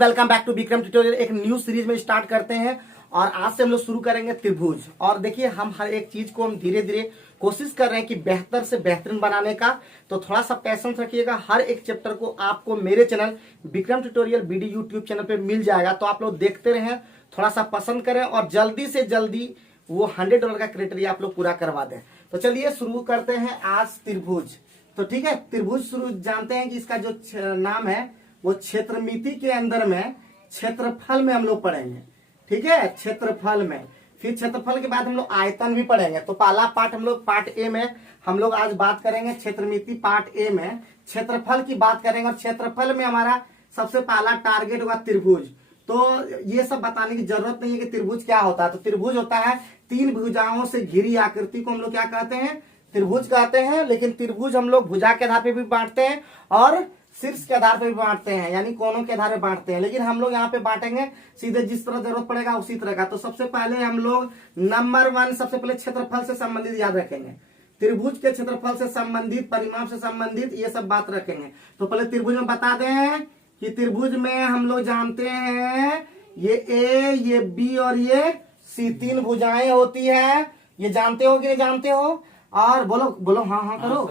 Welcome back to Vikram tutorial. एक new series में start करते हैं और आज से हम लोग शुरू करेंगे त्रिभुज। और देखिए हम हर एक चीज को हम धीरे धीरे कोशिश कर रहे हैं कि बेहतर से बेहतरीन बनाने का, तो थोड़ा सा पैशंस रखिएगा। हर एक चैप्टर को आपको मेरे channel Vikram tutorial BD YouTube channel पे मिल जाएगा, तो आप लोग देखते रहें, थोड़ा सा पसंद करें और जल्दी से जल्दी वो $100 का क्राइटेरिया आप लोग पूरा करवा दें। तो चलिए शुरू करते हैं आज त्रिभुज। तो ठीक है, त्रिभुज शुरू जानते हैं कि इसका जो नाम है वो क्षेत्रमिति के अंदर में क्षेत्रफल में हम लोग पढ़ेंगे। ठीक है, क्षेत्रफल में, फिर क्षेत्रफल के बाद हम लोग आयतन भी पढ़ेंगे। तो पहला पार्ट हम लोग पार्ट ए में हम लोग आज बात करेंगे क्षेत्रमिति। पार्ट ए में क्षेत्रफल की बात करेंगे और क्षेत्रफल में हमारा सबसे पहला टारगेट होगा त्रिभुज। तो ये सब बताने की जरूरत नहीं है कि त्रिभुज क्या होता है। तो त्रिभुज होता है तीन भुजाओं से घिरी आकृति को हम लोग क्या कहते हैं, त्रिभुज कहते हैं। लेकिन त्रिभुज हम लोग भुजा के आधार पे भी बांटते हैं और शीर्ष के आधार पे भी बांटते हैं, यानी कोनों के आधार पे बांटते हैं। लेकिन हम लोग यहाँ पे बांटेंगे सीधे जिस तरह जरूरत पड़ेगा उसी तरह का। तो सबसे पहले हम लोग नंबर 1 सबसे पहले क्षेत्रफल से संबंधित याद रखेंगे। त्रिभुज के क्षेत्रफल से संबंधित, परिमाप से संबंधित ये सब बात रखेंगे। तो पहले त्रिभुज में बता दें कि त्रिभुज में हम लोग जानते हैं ये ए, ये बी और ये सी, तीन भुजाएं होती है। ये जानते हो कि नहीं जानते हो? और बोलो बोलो, हाँ हाँ करो।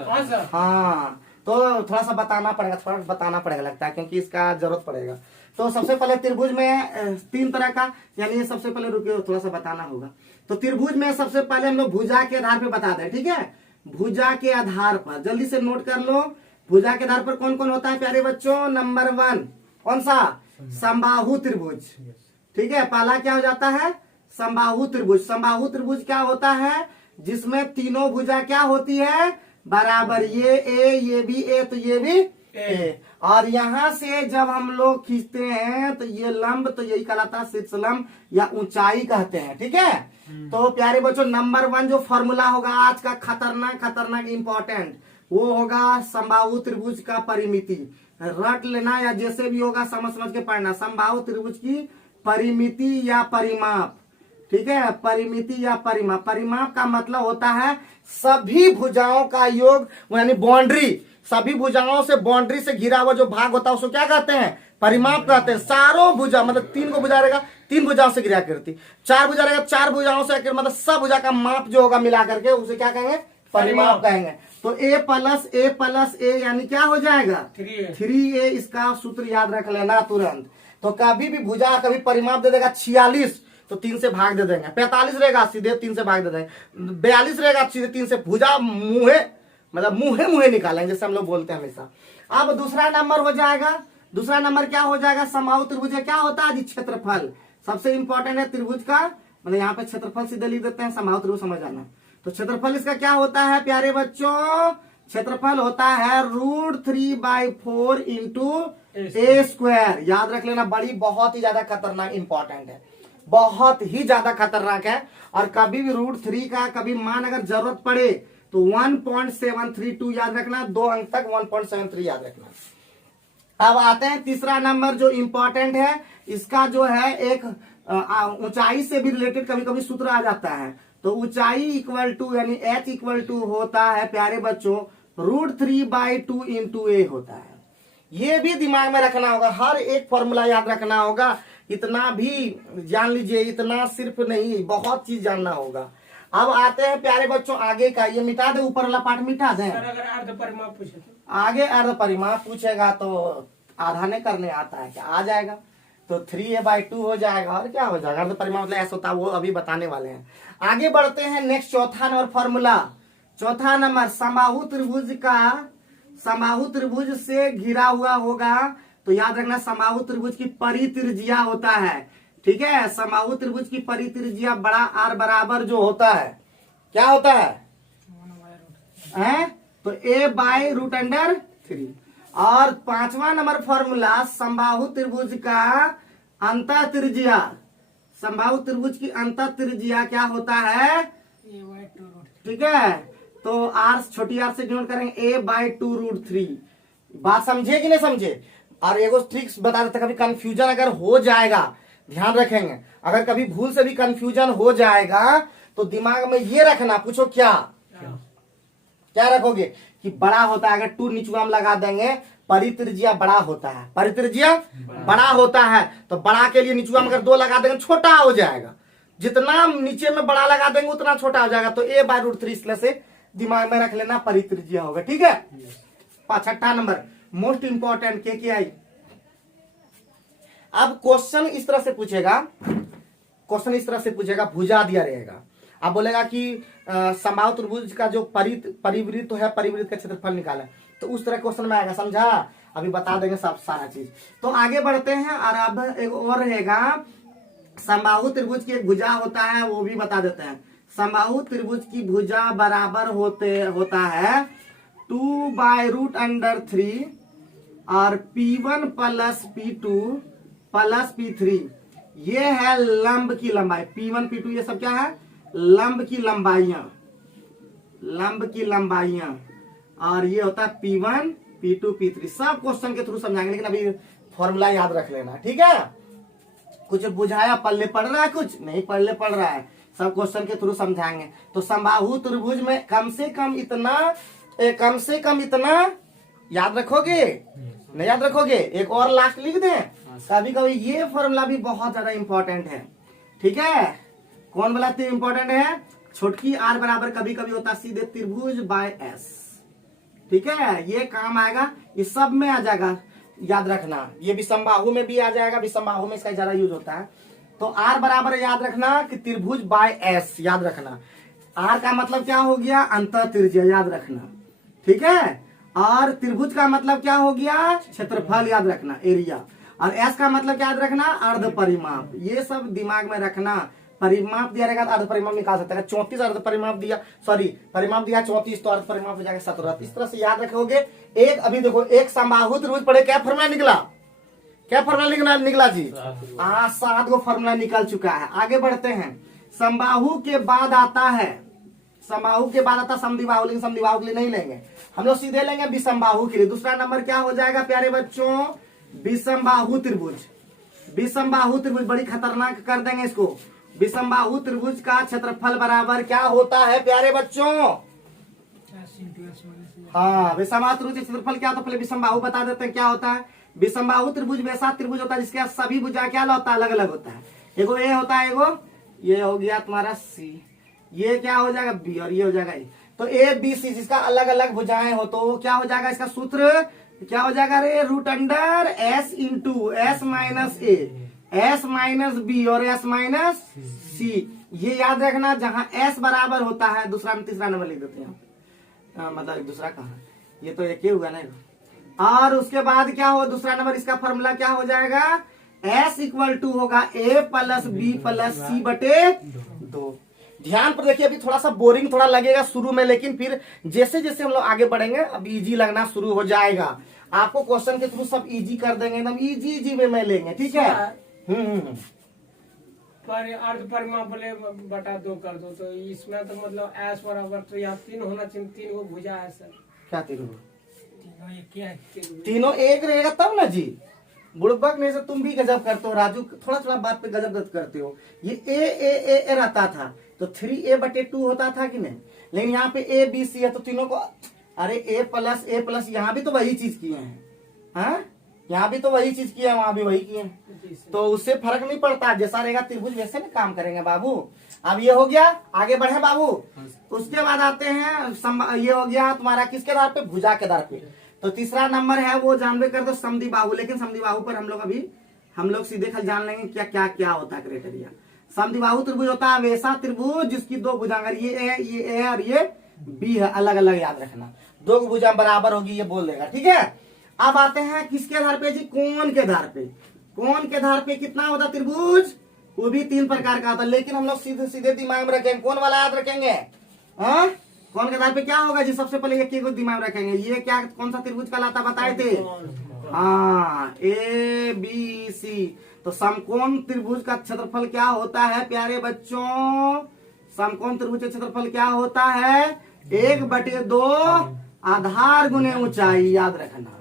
हाँ, तो थोड़ा सा बताना पड़ेगा लगता है, क्योंकि इसका जरूरत पड़ेगा। तो सबसे पहले त्रिभुज में तीन तरह का, यानी ये सबसे पहले रुकिए थोड़ा सा बताना होगा। तो त्रिभुज में सबसे पहले हम लोग भुजा के आधार पे बता दें। ठीक है, भुजा के आधार पर जल्दी से नोट कर लो। भुजा के आधार पर कौन कौन होता है प्यारे बच्चों? नंबर 1 कौन सा? समबाहु त्रिभुज। ठीक है, पहला क्या हो जाता है? समबाहु त्रिभुज। समबाहु त्रिभुज क्या होता है? जिसमें तीनों भुजा क्या होती है? बराबर। ये ए, ये भी ए, तो ये भी ए। और यहां से जब हम लोग खींचते हैं तो ये लंब, तो यही कहलाता है शीर्ष लंब या ऊंचाई कहते हैं। ठीक है, तो प्यारे बच्चों नंबर 1 जो फॉर्मूला होगा आज का खतरनाक इंपॉर्टेंट, वो होगा समबाहु त्रिभुज का परिमिति। रट लेना या जैसे भी होगा समझ के पढ़ना। समबाहु त्रिभुज की परिमिति या परिमाप। ठीक है, परिमिति या परिमाप। परिमाप का मतलब होता है सभी भुजाओं का योग, यानी बाउंड्री, सभी भुजाओं से बाउंड्री से घिरा हुआ जो भाग होता है उसको क्या कहते हैं? परिमाप कहते हैं। सारों भुजा मतलब 3 को भुजा रहेगा, 3 भुजाओं से घिरा करती, 4 भुजा रहेगा, 4 भुजाओं से मतलब सब भुजा का माप जो होगा मिला करके उसे क्या कहेंगे? परिमाप कहेंगे। तो a प्लस ए यानी क्या हो जाएगा? 3a। इसका सूत्र याद रख लेना तुरंत। तो कभी भी भुजा कभी परिमाप दे देगा 46 तो 3 से भाग दे देंगे, 45 रहेगा सीधे 3 से भाग दे देंगे, 42 रहेगा सीधे 3 से, भुजा मुहे मतलब मुहे निकालेंगे जैसे हम लोग बोलते हैं हमेशा। अब दूसरा नंबर हो जाएगा, दूसरा नंबर क्या हो जाएगा? समबाहु त्रिभुज क्या होता है जी? क्षेत्रफल। सबसे इंपॉर्टेंट है त्रिभुज का, मतलब यहाँ पे क्षेत्रफल सीधे लिख देते हैं, समबाहु त्रिभुज समझ आना। तो क्षेत्रफल इसका क्या होता है प्यारे बच्चों? क्षेत्रफल होता है √3/4 इंटू ए स्क्वायर। याद रख लेना, बड़ी बहुत ही ज्यादा खतरनाक इंपॉर्टेंट है, बहुत ही ज्यादा खतरनाक है। और कभी भी √3 का कभी मान अगर जरूरत पड़े तो 1.732 याद रखना, 2 अंक तक 1.73 याद रखना। अब आते हैं तीसरा नंबर जो इंपॉर्टेंट है, इसका जो है एक ऊंचाई से भी रिलेटेड कभी कभी सूत्र आ जाता है। तो ऊंचाई इक्वल टू यानी h इक्वल टू होता है प्यारे बच्चों √3/2 इंटू ए होता है। ये भी दिमाग में रखना होगा, हर एक फॉर्मूला याद रखना होगा। इतना भी जान लीजिए, इतना सिर्फ नहीं, बहुत चीज जानना होगा। अब आते हैं प्यारे बच्चों आगे का, ये मिटा दे, ऊपर वाला पार्ट मिटा दे। अगर अर्ध परिमाप पूछे तो आगे अर्ध परिमाप पूछेगा तो आधा नहीं करने आता है क्या? आ जाएगा, तो 3a/2 हो जाएगा। और क्या हो जाएगा? अर्ध परिमाप मतलब ऐसा होता है, वो अभी बताने वाले हैं। आगे बढ़ते हैं, नेक्स्ट चौथा नंबर फॉर्मूला। चौथा नंबर समबाहु त्रिभुज का, समबाहु त्रिभुज से घिरा हुआ होगा तो याद रखना समबाहु त्रिभुज की परित्रिज्या होता है। ठीक है, समबाहु त्रिभुज की परित्रिज्या बड़ा R बराबर जो होता है, क्या होता है? तो a/√3। और 5वां नंबर फॉर्मूला समबाहु त्रिभुज का अंतः त्रिज्या, समबाहु त्रिभुज की अंतः त्रिज्या क्या होता है? ठीक है, तो r छोटी r से डिनोट करेंगे a/2√3। बात समझे कि नहीं समझे? और एगो ट्रिक्स बता देते, कभी कंफ्यूजन अगर हो जाएगा ध्यान रखेंगे, अगर कभी भूल से भी कंफ्यूजन हो जाएगा तो दिमाग में ये रखना, पूछो क्या रखोगे कि बड़ा होता है, अगर 2 नीचे हम लगा देंगे परित्रिज्या बड़ा होता है, परित्रिज्या बड़ा होता है। तो बड़ा के लिए नीचुआ में अगर 2 लगा देंगे छोटा हो जाएगा, जितना नीचे में बड़ा लगा देंगे उतना छोटा हो जाएगा। तो a/√3 इसलिए से दिमाग में रख लेना परित्रिज्या होगा, ठीक है। 6ठा नंबर मोस्ट इंपॉर्टेंट KKI। अब क्वेश्चन इस तरह से पूछेगा, क्वेश्चन इस तरह से पूछेगा, भुजा दिया रहेगा, अब बोलेगा कि समबाहु त्रिभुज का जो परिवृत्त है, परिवृत्त का क्षेत्रफल निकाला, तो उस तरह क्वेश्चन में आएगा, समझा। अभी बता देंगे सब सारा चीज। तो आगे बढ़ते हैं और अब एक और रहेगा, समबाहु त्रिभुज की एक भुजा होता है, वो भी बता देते हैं। समबाहु त्रिभुज की भुजा बराबर होता है 2/√3 और P1 + P2 + P3। ये है लंब की लंबाई, P1 P2 ये सब क्या है, लंब की लंबाइयां, लंब की लंबाइयां। और ये होता है P1 P2 P3। सब क्वेश्चन के थ्रू समझाएंगे, लेकिन अभी फॉर्मूला याद रख लेना, ठीक है। कुछ बुझाया, पल्ले पड़ रहा है, कुछ नहीं पल्ले पड़ रहा है, सब क्वेश्चन के थ्रू समझाएंगे। तो समबाहु त्रिभुज में कम से कम इतना याद रखोगे, नहीं याद रखोगे, एक और लास्ट लिख दें। कभी कभी ये फॉर्मूला भी बहुत ज्यादा इंपॉर्टेंट है, ठीक है। कौन वाला इंपॉर्टेंट है, छोटकी r बराबर कभी कभी होता है सीधे त्रिभुज बाय s, ठीक है। ये काम आएगा, ये सब में आ जाएगा, याद रखना। ये विषमबाहु में भी आ जाएगा, विषमबाहु में इसका ज्यादा यूज होता है। तो r बराबर याद रखना कि त्रिभुज बाय s, याद रखना। r का मतलब क्या हो गया, अंतः त्रिज्या, याद रखना, ठीक है। और त्रिभुज का मतलब क्या हो गया, क्षेत्रफल, याद रखना, एरिया। और s का मतलब क्या याद रखना, अर्ध परिमाप। ये सब दिमाग में रखना। परिमाप दिया रहेगा तो अर्ध परिमाप निकाल सकते हैं। 34 अर्ध परिमाप दिया, सॉरी परिमाप दिया 34, तो अर्ध परिमाप हो जाएगा 17। इस तरह से याद रखोगे। एक अभी देखो, एक समबाहु त्रिभुज पढ़े, क्या फॉर्मूला निकला, क्या फॉर्मूला निकला जी, 7 गो फॉर्मूला निकल चुका है। आगे बढ़ते हैं। समबाहु के बाद आता है, समबाहु के बाद आता समद्विबाहु, लेकिन समद्विबाहु के लिए नहीं लेंगे हम लोग, सीधे लेंगे विषमबाहु के लिए। दूसरा नंबर क्या हो जाएगा प्यारे बच्चों, विषमबाहु त्रिभुज। विषमबाहु त्रिभुज बड़ी खतरनाक कर देंगे इसको। विषमबाहु त्रिभुज का क्षेत्रफल बराबर क्या होता है प्यारे बच्चों, हाँ, विषमबाहु त्रिभुज का क्षेत्रफल क्या होता है, पहले विषमबाहु बता देते हैं क्या होता है। विषमबाहु त्रिभुज वैसा त्रिभुज होता है जिसके सभी भुजा क्या होता है, अलग अलग होता है। एगो ए होता है, एगो ये हो गया तुम्हारा सी, ये क्या हो जाएगा बी, और ये हो जाएगा ए। तो ए बी सी जिसका अलग अलग भुजाएं हो, तो क्या हो जाएगा, इसका सूत्र क्या हो जाएगा रे, √s इंटू s माइनस ए, s माइनस बी और s माइनस सी। ये याद रखना, जहां s बराबर होता है, दूसरा में तीसरा नंबर लिख देते हैं, मतलब दूसरा कहाँ, ये तो एक ही हुआ ना। और उसके बाद क्या हो, दूसरा नंबर, इसका फॉर्मूला क्या हो जाएगा, s = होगा a + b + c बटे 2। ध्यान पर देखिए, अभी थोड़ा सा बोरिंग थोड़ा लगेगा शुरू में, लेकिन फिर जैसे जैसे हम लोग आगे बढ़ेंगे अब इजी लगना शुरू हो जाएगा। आपको क्वेश्चन के थ्रू सब इजी कर देंगे, एकदम इजी वे में लेंगे, ठीक है। पर अर्ध परिमाप बोले बटा 2 कर दो, तो इसमें तो मतलब s बराबर, तो यहाँ 3 होना चाहिए, 3 गो भुजा है सर। क्या 3 गो, तीनों एक क्या है, तीनों एक रहेगा तब ना जी। बुड़बक नहीं से तुम भी गजब करते हो राजू, थोड़ा थोड़ा बात पे गजब करते हो। ये ए रहता था तो 3a/2 होता था कि नहीं, लेकिन यहाँ पे a b c है तो तीनों को, अरे a+a+ यहाँ भी तो वही चीज किए हैं, हाँ, यहाँ भी तो वही चीज किया है, वहां भी वही किए हैं, तो उससे फर्क नहीं पड़ता। जैसा रहेगा त्रिभुज वैसे ना काम करेंगे बाबू। अब ये हो गया, आगे बढ़े बाबू। उसके बाद आते हैं, ये हो गया तुम्हारा किसके आधार पे, भुजा के आधार पे। तो तीसरा नंबर है वो जानबे कर दो समद्विबाहु, लेकिन समद्विबाहु पर हम लोग सीधे कल जान लेंगे क्या क्या क्या होता है क्राइटेरिया। समद्विबाहु त्रिभुज होता है वैसा त्रिभुज जिसकी 2 भुजा, अगर ये ए और ये बी है, अलग अलग याद रखना, 2 भुजा बराबर होगी, ये बोल देगा, ठीक है। अब आते हैं किसके आधार पे जी, कोण के आधार पे। कोण के आधार पे कितना होता त्रिभुज, वो भी 3 प्रकार का होता है, लेकिन हम लोग सीधे सीधे दिमाग में रखेंगे, कौन वाला याद रखेंगे, हाँ। कौन के आधार पे क्या होगा जी, सबसे पहले एक को दिमाग में रखेंगे, ये क्या कौन सा त्रिभुज कहलाता बताए थे, हाँ, ए बी सी। तो समकोण त्रिभुज का क्षेत्रफल क्या होता है प्यारे बच्चों, समकोण त्रिभुज का क्षेत्रफल क्या होता है, 1/2 आधार गुने ऊंचाई, याद रखना,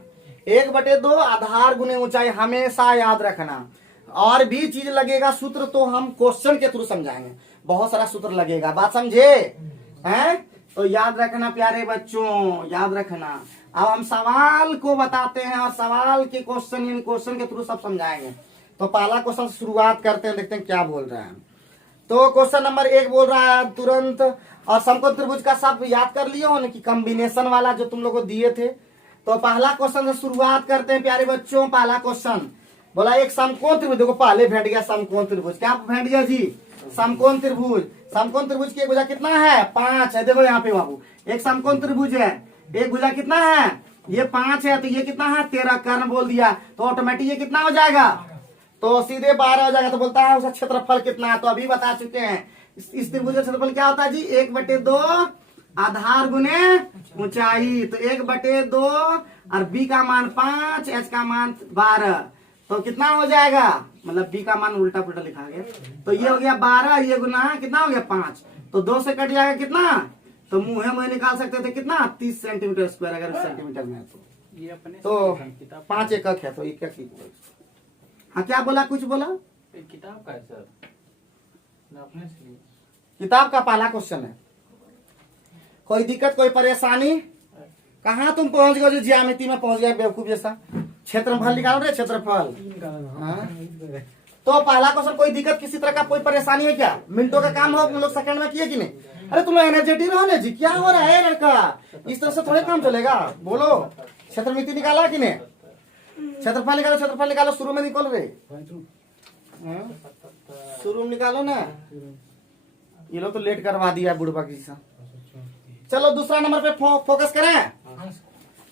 1/2 आधार गुने ऊंचाई, हमेशा याद रखना। और भी चीज लगेगा सूत्र तो हम क्वेश्चन के थ्रू समझाएंगे, बहुत सारा सूत्र लगेगा, बात समझे हैं। तो याद रखना प्यारे बच्चों, याद रखना। अब हम सवाल को बताते हैं और सवाल के क्वेश्चन के थ्रू सब समझाएंगे। तो पहला क्वेश्चन शुरुआत करते हैं, देखते हैं क्या बोल रहे हैं। तो क्वेश्चन नंबर 1 बोल रहा है तुरंत, और समकोण त्रिभुज का सब याद कर लिए हो ना कि कॉम्बिनेशन वाला जो तुम लोग को दिए थे। तो पहला क्वेश्चन से शुरुआत करते हैं प्यारे बच्चों। पहला क्वेश्चन बोला एक समकोण त्रिभुज, देखो पहले भेंट गया समकोण त्रिभुज। क्या भेंट गया जी? समकोण त्रिभुज। समकोण त्रिभुज की एक भुजा कितना है? 5 है। देखो यहाँ पे बाबू एक समकोण त्रिभुज है, एक भुजा कितना है? ये 5 है, तो ये कितना है? 13। कर्ण बोल दिया तो ऑटोमेटिक ये कितना हो जाएगा? तो सीधे 12 हो जाएगा। तो बोलता है उसका क्षेत्रफल कितना है? तो अभी बता चुके हैं इस त्रिभुज का क्षेत्रफल क्या होता है जी? 1/2 आधार गुने ऊंचाई। तो 1/2 और बी का मान 5, एच का मान 12, तो कितना हो जाएगा? मतलब बी का मान उल्टा पुल्टा लिखा गया। तो ये हो गया 12, ये गुना कितना हो गया? 5। तो 2 से कट जाएगा कितना? तो मुँह निकाल सकते थे कितना? 30 सेंटीमीटर स्क्वायर, अगर सेंटीमीटर में है तो ये अपने तो 5 एकक है। तो एकक ही हाँ क्या बोला? कुछ बोला? किताब का है सर, अपने से किताब का पहला क्वेश्चन है। कोई दिक्कत कोई परेशानी? कहाँ तुम पहुंच गए जो ज्यामिति में पहुंच गए बेवकूफ जैसा? क्षेत्रफल निकालो रे, क्षेत्रफल। हाँ? तो पहला क्वेश्चन, कोई दिक्कत किसी तरह का कोई परेशानी है क्या? मिनटों का काम हो, तुम लोग सेकंड में किए कि नहीं? अरे तुम लोग एनर्जेटिक रहो ना जी, क्या हो रहा है लड़का? इस तरह से थोड़े काम चलेगा। बोलो क्षेत्रमिति निकाला कि नहीं? क्षेत्रफल निकालो, क्षेत्रफल निकालो। शुरू में निकल रहे, शुरू में निकालो ना। ये लोग तो लेट करवा दिया बुढ़वा की सा। चलो दूसरा नंबर पे फोकस करें।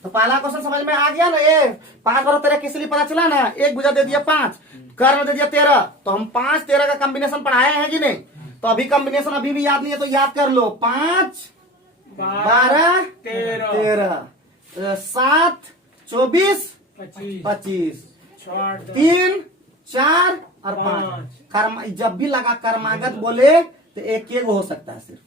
तो पहला क्वेश्चन समझ में आ गया ना? ये 5 बार 13 किस लिए पता चला ना? एक भुजा दे दिया 5, कर्ण दे दिया 13, तो हम 5 13 का कॉम्बिनेशन पढ़ाए हैं कि नहीं? तो अभी कॉम्बिनेशन अभी भी याद नहीं है तो याद कर लो। 5 12 13 7 24 25 3 4 और 5। जब भी लगा कर्मागत बोले तो एक हो सकता है सिर्फ।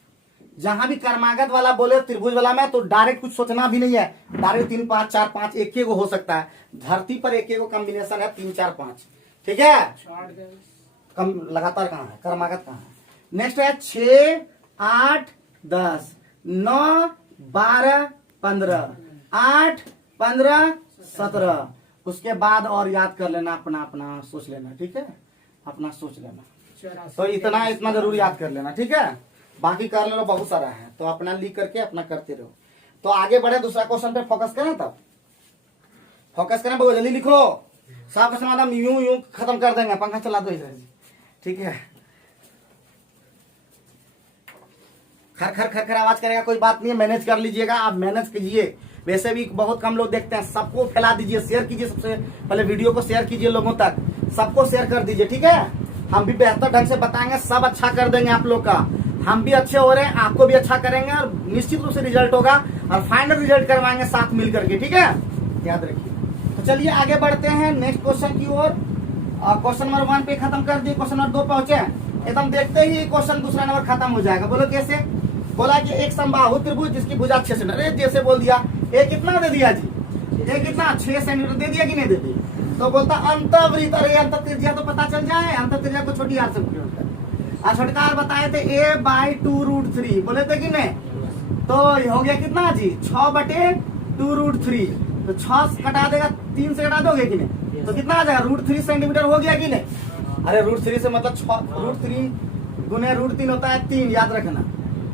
जहां भी कर्मागत वाला बोले त्रिभुज वाला में, तो डायरेक्ट कुछ सोचना भी नहीं है, डायरेक्ट 3 5 4 5 एक हो सकता है। धरती पर एक कॉम्बिनेशन है 3 4 5। ठीक है, कम लगातार कहाँ है? कर्मागत कहाँ है? नेक्स्ट है 6 8 10 9 12 15 8 15 17। उसके बाद और याद कर लेना, अपना अपना सोच लेना। ठीक है, अपना सोच लेना। तो इतना जरूर याद कर लेना। ठीक है, बाकी कर लो, बहुत सारा है तो अपना लिख करके अपना करते रहो। तो आगे बढ़े, दूसरा क्वेश्चन पे फोकस करें। तब फोकस करें, बहुत जल्दी लिखो। साफ का समाधान यूं खत्म कर देंगे। पंखा चला दो इधर। ठीक है, खर खर खर खर आवाज करेगा, कोई बात नहीं है, मैनेज कर लीजिएगा। आप मैनेज कीजिए, वैसे भी बहुत कम लोग देखते हैं। सबको फैला दीजिए, शेयर कीजिए। सबसे पहले वीडियो को शेयर कीजिए लोगों तक, सबको शेयर कर दीजिए। ठीक है, हम भी बेहतर ढंग से बताएंगे, सब अच्छा कर देंगे आप लोग का। हम भी अच्छे हो रहे हैं, आपको भी अच्छा करेंगे और निश्चित रूप से रिजल्ट होगा और फाइनल रिजल्ट करवाएंगे साथ मिल करके। ठीक है, याद रखिए। तो चलिए आगे बढ़ते हैं नेक्स्ट क्वेश्चन की ओर। क्वेश्चन नंबर 1 पे खत्म कर दिए, क्वेश्चन नंबर 2 पहुंचे। एकदम देखते ही क्वेश्चन दूसरा नंबर खत्म हो जाएगा। बोलो कैसे? बोला कि एक समबाहु त्रिभुज जिसकी भुजा 6 सेंटीमीटर। अरे जैसे बोल दिया, एक कितना दे दिया जी? एक कितना 6 सेंटीमीटर दे दिया कि नहीं दे दिया? तो बोलता अंतवृत्त। अरे अंत त्रिज्या तो पता चल जाए, अंत त्रिज्या को छोटी आर से छोटकार बताए थे a/2√3 बोले थे कि नहीं? तो हो गया कितना जी? 6/2√3। तो 6 कटा देगा, 3 से कटा दोगे कि नहीं? तो कितना आ जाएगा? √3 सेंटीमीटर हो गया कि नहीं? अरे √3 से मतलब √3 गुने √3 होता है 3, याद रखना।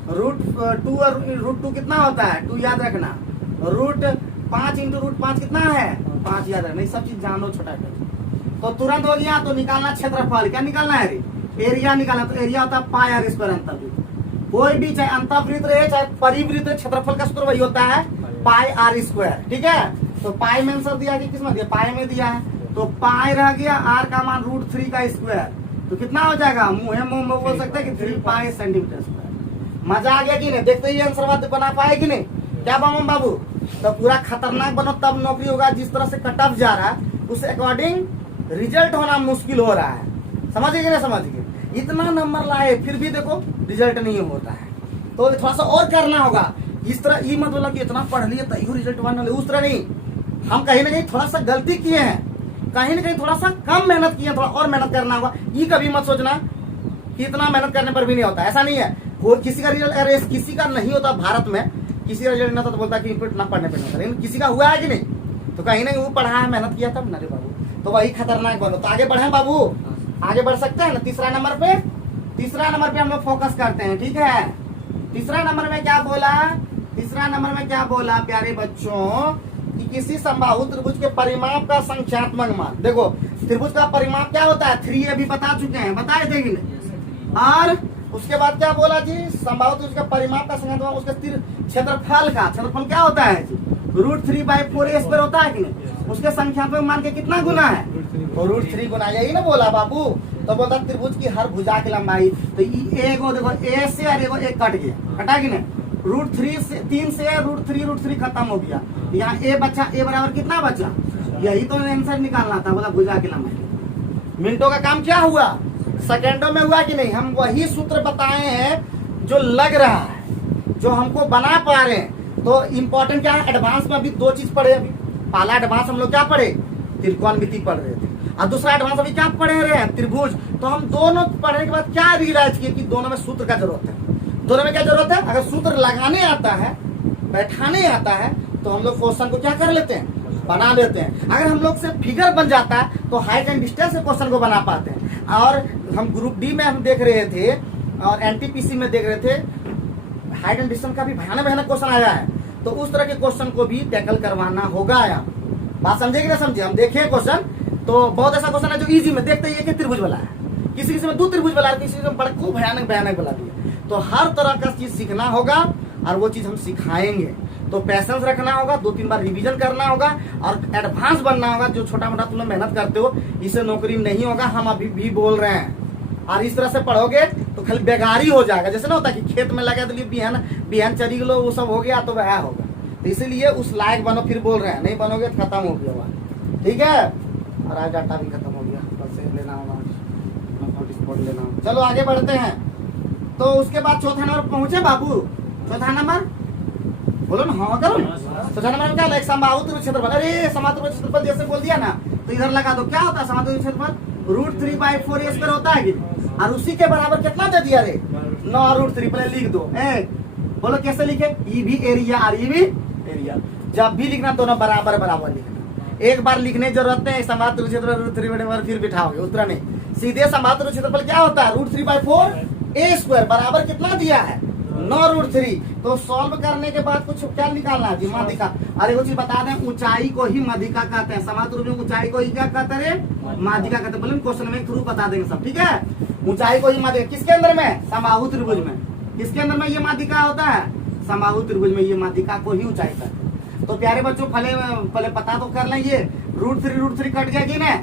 √2 और √2 कितना होता है? 2 याद रखना। √5 × √5 कितना है? 5 याद रखना। सब चीज जान लो छोटा। तो तुरंत हो गया। तो निकालना क्षेत्रफल। क्या निकालना है? एरिया निकालना। तो एरिया होता है पाई आर स्क्वायर अंतर्वृत्त। कोई भी चाहे अंतर्वृत्त रहे चाहे परिवृत्त, क्षेत्रफल का सूत्र वही होता है पाई आर स्क्वायर। ठीक है, तो पाई में आंसर दिया कि किसमें दिया? पाई में दिया है। तो पाई रह गया, आर का मान √3 का स्क्वायर। तो कितना हो जाएगा? मुंह में बोल सकते हैं कि 3 पाई सेंटीमीटर स्क्वायर। मजा आ गया कि नहीं? देखते ही आंसर बना पाए कि नहीं? क्या बाबू बाबू? तो पूरा खतरनाक बनो तब नौकरी होगा। जिस तरह से कट ऑफ जा रहा है उस अकॉर्डिंग रिजल्ट होना मुश्किल हो रहा है। समझ गए ना? समझ गए। इतना नंबर लाए फिर भी देखो रिजल्ट नहीं होता है। तो थोड़ा सा और करना होगा। इस तरह ये मत बोला कि इतना पढ़ लिए तैयो रिजल्ट बना, उस तरह नहीं। हम कहीं ना कहीं थोड़ा सा गलती किए हैं, कहीं ना कहीं थोड़ा सा कम मेहनत किए, थोड़ा और मेहनत करना होगा। ये कभी मत सोचना कि इतना मेहनत करने पर भी नहीं होता, ऐसा नहीं है। वो किसी का रिजल्ट, अरे किसी का नहीं होता भारत में, किसी का रिजल्ट नहीं था तो बोलता कि इनपुट ना पढ़ने पे नहीं था, लेकिन किसी का हुआ है कि नहीं, तो कहीं ना वो पढ़ा है, मेहनत किया तब ना रे बाबू, तो वही खतरनाक बनो। तो आगे बढ़े बाबू, आगे बढ़ सकते हैं ना। तीसरा नंबर पे हम लोग फोकस करते हैं, ठीक है। तीसरा नंबर में क्या बोला प्यारे बच्चों कि किसी समबाहु त्रिभुज के परिमाप का संख्यात्मक मान। देखो त्रिभुज का परिमाप क्या होता है, 3 अभी बता चुके हैं, बताए थे कि नहीं। और उसके बाद क्या बोला जी, समबाहु त्रिभुज का परिमाप का संख्यात्मक, उसके क्षेत्रफल क्या होता है जी, √3/4a² होता है कि नहीं। उसके संख्यात्मक मान के कितना गुना है, तो √3 गुना, यही ना बोला बाबू। तो बोलता त्रिभुज की हर भुजा की लंबाई, तो एगो देखो ए से और एगो एक कट गया, कटा कि नहीं, √3 से 3 से √3 खत्म हो गया, यहाँ ए बचा, ए बराबर कितना बचा, यही तो आंसर निकालना था, बोला भुजा की लंबाई। मिनटों का काम क्या हुआ, सेकेंडों में हुआ कि नहीं। हम वही सूत्र बताए हैं जो लग रहा है, जो हमको बना पा रहे हैं। तो इम्पोर्टेंट क्या है, एडवांस में अभी 2 चीज पढ़े। अभी पहला एडवांस हम लोग क्या पढ़े, त्रिकोणमिति पढ़ रहे थे, और दूसरा एडवांस अभी क्या पढ़े रहे हैं, त्रिभुज। तो हम दोनों पढ़ने के बाद क्या रियलाइज किए कि दोनों में सूत्र का जरूरत है। दोनों में क्या जरूरत है, अगर सूत्र लगाने आता है, बैठाने आता है, तो हम लोग क्वेश्चन को क्या कर लेते हैं, बना लेते हैं। अगर हम लोग से फिगर बन जाता है तो हाइट एंड डिस्टेंस से क्वेश्चन को बना पाते हैं। और हम ग्रुप डी में हम देख रहे थे और एनटीपीसी में देख रहे थे, हाइट एंड डिस्टेंस का भी भयानक क्वेश्चन आया है। तो उस तरह के क्वेश्चन को भी टैकल करवाना होगा। आप बात समझे कि ना समझे, हम देखे क्वेश्चन, तो बहुत ऐसा क्वेश्चन है जो इजी में देखते ही एक त्रिभुज वाला है, किसी में 2 त्रिभुज वाला है, किसी में बड़ा खूब भयानक बना दिया। तो हर तरह का चीज सीखना होगा और वो चीज हम सिखाएंगे। तो पैसेंस रखना होगा, 2-3 बार रिवीजन करना होगा और एडवांस बनना होगा। जो छोटा मोटा तुम लोग मेहनत करते हो, इससे नौकरी नहीं होगा, हम अभी भी बोल रहे हैं। और इस तरह से पढ़ोगे तो खाली बेगारी हो जाएगा। जैसे ना होता है कि खेत में लगा तो बिहान चरी लो, वो सब हो गया तो वह होगा। तो इसीलिए उस लायक बनो, फिर बोल रहे हैं, नहीं बनोगे तो खत्म हो गया बात, ठीक है। और आज डाटा भी खत्म हो गया, कल से लेना होगा, स्पॉट लेना होगा। चलो आगे बढ़ते हैं। तो उसके बाद चौथा नंबर पहुंचे बाबू, चौथा नंबर बोलो ना, हाँ करो ना। चौथा नंबर में क्या, एक समबाहु त्रिभुज क्षेत्रफल। अरे समबाहु त्रिभुज क्षेत्रफल जैसे बोल दिया ना, तो इधर लगा दो, क्या होता है समबाहु त्रिभुज क्षेत्रफल, √3/4a² होता है कि, और उसी के बराबर कितना दे दिया रे, 9√3। पहले लिख दो, बोलो कैसे लिखे, ई भी एरिया और ई भी एरिया। जब भी लिखना दोनों बराबर लिखना, एक बार लिखने की जरूरत नहीं। समबाहु त्रिभुज क्षेत्रफल फिर बिठाओगे, उस तरह नहीं, सीधे समबाहु त्रिभुज क्षेत्रफल क्या होता है, √3/4a² बराबर कितना दिया है, 9√3। तो सॉल्व करने के बाद कुछ क्या निकालना है जी, माध्यिका। अरे वो चीज बता दें, ऊंचाई को ही माध्यिका कहते हैं। समबाहु त्रिभुज में ऊंचाई को ही क्या कहते हैं, माध्यिका कहते हैं। बोले क्वेश्चन में थ्रू बता देंगे सब, ठीक है। ऊंचाई को ही माध्यिका, किसके अंदर में, समबाहु त्रिभुज में। किसके अंदर में ये माध्यिका होता है, समबाहु त्रिभुज में ये माध्यिका को ही ऊंचाई कहते हैं। तो प्यारे बच्चों पहले पता तो कर लें, ये √3 कट गया कि नहीं,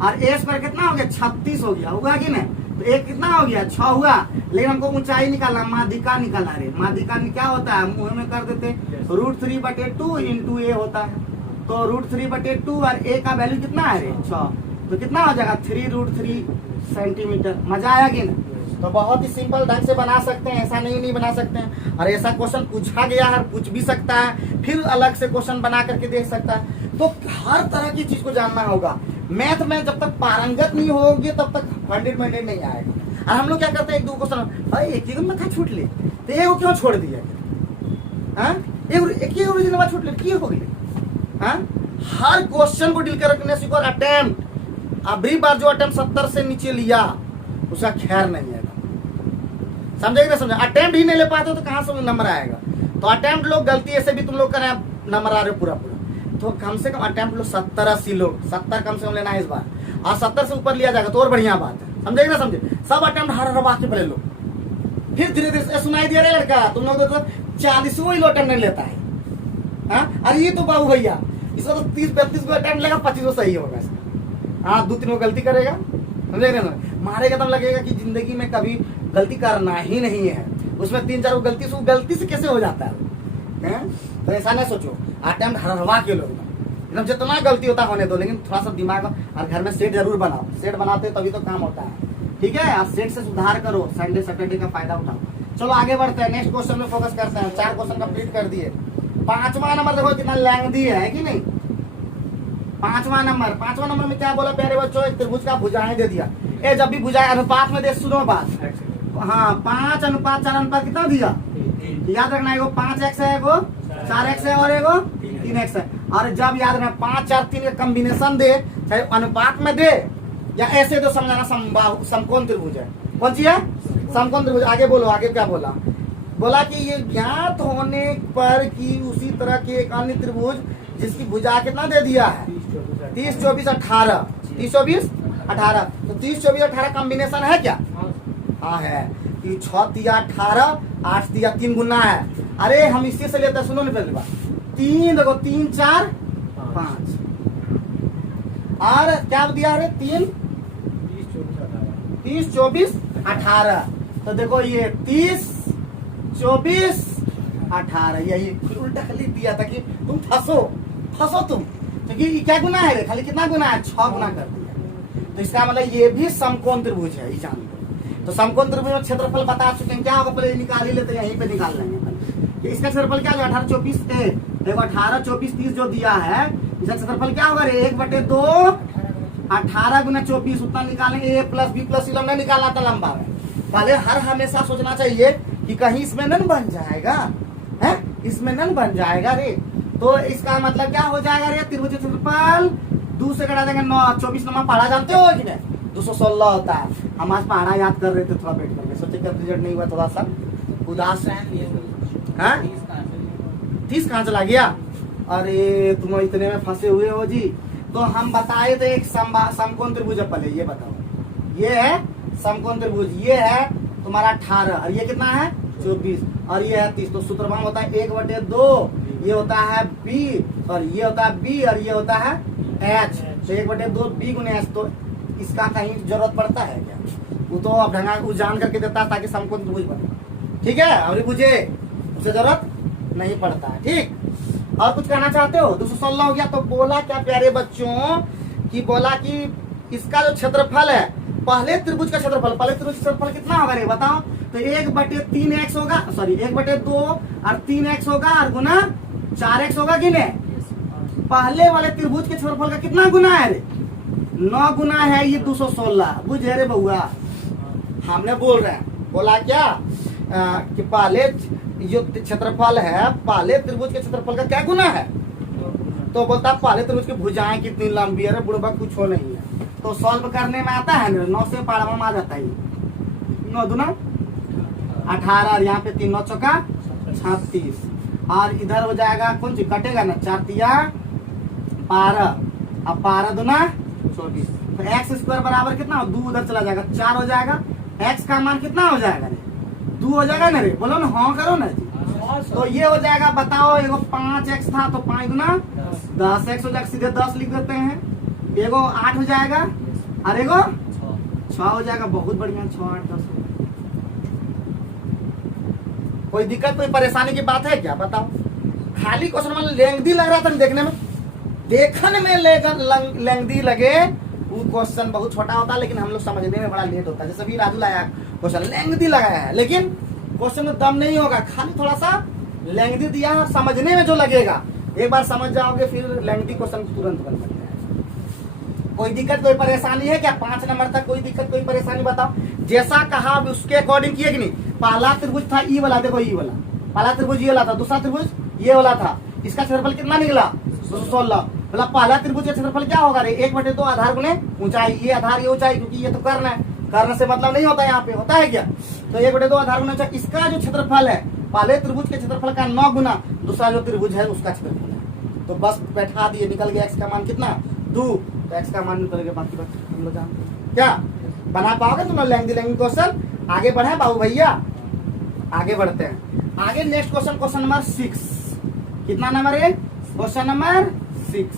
और a² कितना हो गया, 36 हो गया, होगा कि नहीं। तो एक कितना हो गया, 6 हुआ। लेकिन हमको ऊंचाई निकालना, माध्यिका निकालना रे। माध्यिका क्या होता है, मुंह में कर देते, √3/2 × a होता है। तो √3/2 और a का वैल्यू कितना है रे, 6। तो कितना हो जाएगा, 3√3 सेंटीमीटर। मजा आया कि ना। तो बहुत ही सिंपल ढंग से बना सकते हैं, ऐसा नहीं बना सकते हैं। और ऐसा क्वेश्चन पूछा गया है, पूछ भी सकता है, फिर अलग से क्वेश्चन बना करके देख सकता है। तो हर तरह की चीज को जानना होगा। मैथ में जब तक पारंगत नहीं होगी तब तक फंडामेंटल नहीं आएगा। और हम लोग क्या करते हैं, 1-2 क्वेश्चन भाई एक ही में छूट ले, तो एगो क्यों छोड़ दिया, एक ही ओरिजिनल छूट ले, क्यों हो गई। हर क्वेश्चन को डील करने सीखो। अटेम्प्ट, अभी बार जो अटेम्प्ट 70 से नीचे लिया उसका खैर नहीं आएगा, समझे कि नहीं समझे। अटेम्प्ट ही नहीं ले पाते तो कहाँ से नंबर आएगा। तो अटेम्प्ट लोग गलती ऐसे भी तुम लोग करें, नंबर आ रहे पूरा। तो कम से कम अटेम्प्ट लो 70-80 लोग, 70 कम से कम लेना है इस बार। और 70 से ऊपर लिया जाएगा तो और बढ़िया बात है, समझे कि ना समझे। सब अटेम्प्ट हर वाक्य पे ले लो, फिर धीरे धीरे सुनाई दिया रे लड़का, तुम लोग तो 40 ही अटेम्प्ट नहीं लेता है। अरे ये तो बाबू भैया, इसका तो 30-32 को अटेम्प्ट लेगा, 25 सही होगा इसका। 2-3 को गलती करेगा, समझे ना, मारेगा तब लगेगा कि जिंदगी में कभी गलती करना ही नहीं है। उसमें 3-4 गलती से कैसे हो जाता है। तो ऐसा नहीं सोचो, अटेम्प्ट हरवा के लो एकदम, जितना गलती होता होने दो, लेकिन थोड़ा सा दिमाग और घर में सेट जरूर बनाओ। सेट बनाते तभी तो काम होता है, ठीक है। आप सेट से सुधार करो, संडे सैटरडे का फायदा उठाओ। चलो आगे बढ़ते हैं, नेक्स्ट क्वेश्चन में फोकस करते हैं। 4 क्वेश्चन कंप्लीट कर दिए। 5वां नंबर देखो कितना लैंग्दी है कि नहीं। 5वां नंबर में क्या बोला प्यारे बच्चों, एक त्रिभुज का भुजाएं दे दिया। जब भी भुजाएं अनुपात में दे, सुनो बात, हाँ 5:4 अनुपात कितना दिया, याद रखना, एगो 5x है, एगो 4x है और एगो 3x है। और जब याद रखना 5 4 3 का कॉम्बिनेशन दे, चाहे अनुपात में दे या ऐसे तो समझाना समकोण त्रिभुज है। कौन सी है? समकोण त्रिभुज। आगे बोलो, आगे क्या बोला? बोला कि ये ज्ञात होने पर कि उसी तरह के एक अन्य त्रिभुज जिसकी भुजा कितना दे दिया है? 30 24 18। 30 24 18। तो 30 24 18 कॉम्बिनेशन है क्या? हाँ है। 6 तिया 18, 8 तिया 3 गुना है। अरे हम इसी से लेते हैं, सुनो ना पहले बात। 3 देखो, 3 4 5 और क्या दिया है? 3 30 24 18। तो देखो ये 30 24 18 यही उल्टा खाली दिया था कि तुम फंसो तुम, क्योंकि ये क्या गुना है रे? खाली कितना गुना है? 6 गुना कर दिया। तो इसका मतलब ये भी समकोण त्रिभुज है, ये जान लो। तो समकोण त्रिभुज में क्षेत्रफल बता चुके हैं। क्या होगा? पहले निकाल ही लेते, यहीं पे निकाल लेंगे। इसका क्षेत्रफल क्या होगा? 18 24 देखो 18 24 30 जो दिया है, इसका क्षेत्रफल क्या होगा रे? 1/2 18 गुना 24 उतना निकालेंगे। a प्लस b प्लस नहीं निकालना था लंबा में। पहले हर हमेशा सोचना चाहिए कि कहीं इसमें नन बन जाएगा, है इसमें नन बन जाएगा रे। तो इसका मतलब क्या हो जाएगा रे? त्रिभुज क्षेत्रफल 2 से घटा देंगे 9। 24 नंबर पढ़ा जानते हो कि नहीं? 216 होता है। हम आज पढ़ा याद कर रहे थे थोड़ा बैठ करके, सोचे कि रिजल्ट नहीं हुआ, थोड़ा सा उदास है। 30 कहाँ चला गया? अरे तुम इतने में फंसे हुए हो जी। तो हम बताए थे एक समकोण त्रिभुज है। पहले ये बताओ, ये है समकोण त्रिभुज, ये है तुम्हारा 18 और ये कितना है? 24 और ये है 30। तो सूत्रभाग होता है 1/2, ये होता है b और ये होता है b और ये होता है h। तो 1/2 b गुने h। तो इसका कहीं जरूरत पड़ता है क्या? वो तो अब ढंगा वो जान करके देता है ताकि समकोण त्रिभुज बने। ठीक है, अभी मुझे उसे जरूरत नहीं पड़ता है। ठीक, और कुछ कहना चाहते हो? 216 हो गया। तो बोला क्या प्यारे बच्चों कि बोला कि इसका जो क्षेत्रफल है, पहले त्रिभुज का क्षेत्रफल, पहले त्रिभुज का क्षेत्रफल कितना होगा रे? बताओ। तो 1/3x होगा, सॉरी 1/2 और 3x होगा और गुना 4x होगा कि नहीं? पहले वाले त्रिभुज के क्षेत्रफल का कितना गुना है रे? 9 गुना है ये 216। बुझे रे बउआ? हमने बोल रहे हैं, बोला क्या कि पहले जो क्षेत्रफल है, पहले त्रिभुज के क्षेत्रफल का क्या गुना है? तो बोलता पहले त्रिभुज की भुजाएं कितनी लंबी है रे बुढ़बा? कुछ हो नहीं है। तो सॉल्व करने में आता है ना, 9 से पाड़ा में आ जाता है। 9 दूना 18 और यहाँ पे 3 9 चौका 36 और इधर हो जाएगा कौन सी कटेगा ना? 4 तिया 12 अब 12 दूना 24। तो x स्क्वायर बराबर कितना हो? 2 उधर चला जाएगा, 4 हो जाएगा। x का मान कितना हो जाएगा रे? 2 हो जाएगा ना रे? बोलो ना, हाँ करो ना जी। तो ये हो जाएगा, बताओ। एगो 5x था तो 5 गुना 10x हो जाएगा, सीधे 10 लिख देते हैं। एगो 8 हो जाएगा और एगो 6 हो जाएगा। बहुत बढ़िया, 6 8 10। कोई दिक्कत कोई परेशानी की बात है क्या? बताओ। खाली क्वेश्चन में लेंथी लग रहा था देखने में, लेंथी लगे। वो क्वेश्चन बहुत छोटा होता है लेकिन हम लोग समझने में बड़ा लेट होता है। जैसे भी राजू लाया क्वेश्चन लेंथी लगाया है, लेकिन क्वेश्चन में दम नहीं होगा, खाली थोड़ा सा लेंथी दिया है। समझने में जो लगेगा, एक बार समझ जाओगे फिर लेंथी क्वेश्चन तुरंत बन जाएगा। कोई दिक्कत कोई परेशानी है क्या? 5 नंबर तक कोई दिक्कत कोई परेशानी बताओ। जैसा कहा उसके अकॉर्डिंग किए कि नहीं? पहला त्रिभुज था ई वाला, देखो ई वाला पहला त्रिभुज ये वाला था, दूसरा त्रिभुज ये वाला था। इसका क्षेत्रफल कितना निकला? 216। मतलब पहला त्रिभुज का क्षेत्रफल क्या होगा रे? 1/2 आधार गुने ऊंचाई, ये आधार ये ऊंचाई, क्योंकि ये तो कर्ण है, कर्ण से मतलब नहीं होता, यहाँ पे होता है क्या? तो 1/2 आधार गुने ऊंचाई। इसका जो क्षेत्रफल है पहले त्रिभुज के क्षेत्रफल का 9 गुना दूसरा जो त्रिभुज है उसका क्षेत्रफल है। तो बस बैठा दिए, निकल गया x का मान कितना? 2। तो x का मान निकल गया, बाकी बात हम लोग जानते हैं। क्या बना पाओगे तुम लोग लेंथी क्वेश्चन? आगे बढ़े बाबू भैया, आगे बढ़ते हैं। आगे नेक्स्ट क्वेश्चन, क्वेश्चन नंबर 6। कितना नंबर है? Question number 6।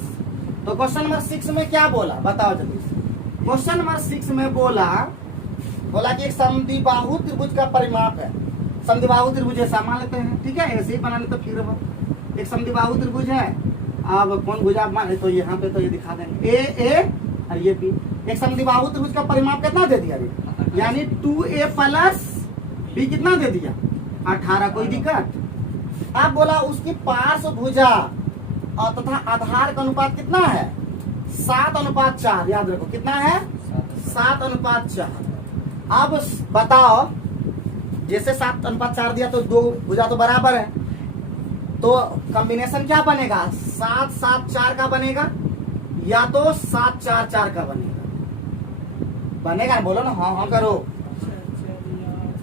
तो क्वेश्चन नंबर 6 में क्या बोला बताओ जल्दी से। क्वेश्चन नंबर 6 में बोला कि एक समद्विबाहु त्रिभुज का परिमाप है। समद्विबाहु त्रिभुज ऐसा मान लेते हैं, ठीक है, ऐसे ही बना लेते। फिर एक समद्विबाहु त्रिभुज है। अब कौन भुजा माने? तो यहाँ पे तो ये दिखा देंगे ए और ये बी। एक समद्विबाहु त्रिभुज का परिमाप कितना दे दिया? यानी 2a प्लस b कितना दे दिया? 18। कोई दिक्कत? अब बोला उसकी पार्श्व भुजा और तथा आधार का अनुपात कितना है? 7:4। याद रखो कितना है? 7:4। अब बताओ जैसे 7:4 दिया तो 2 भुजा तो बराबर है, तो कॉम्बिनेशन क्या बनेगा, 7-7-4 का बनेगा या तो 7-4-4 का बनेगा बोलो ना, हाँ हाँ करो,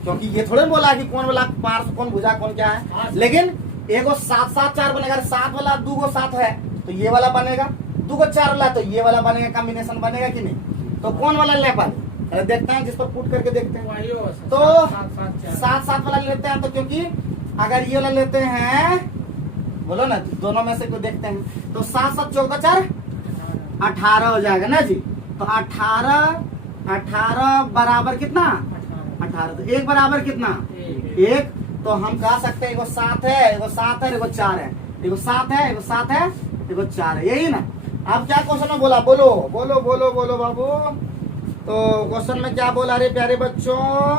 क्योंकि ये थोड़े बोला कि कौन वाला पार्श्व कौन भुजा कौन क्या है, लेकिन एगो 7-7-4 बनेगा, 7 वाला 2 को 7 है तो ये वाला बनेगा, 2 को 4 वाला तो ये वाला बनेगा, कॉम्बिनेशन बनेगा कि नहीं, तो कौन वाला ले पाए देखते हैं, जिस पर पुट करके देखते हैं, वही हो तो 7-7-4 7 वाला लेते हैं, तो क्योंकि अगर ये वाला लेते हैं बोलो ना, दोनों में से कोई देखते हैं, तो 7-7-14 18 हो जाएगा ना जी, तो 18 बराबर कितना, 18, तो 1 बराबर कितना, 1, तो हम कह सकते हैं एगो 7 है, एगो 7 है, एगो 4 है, एगो 7 है, एगो 7 है, एगो 4 है, यही ना। अब क्या क्वेश्चन में बोला, बोलो बोलो बोलो बोलो बाबू, तो क्वेश्चन में क्या बोला रे प्यारे बच्चों,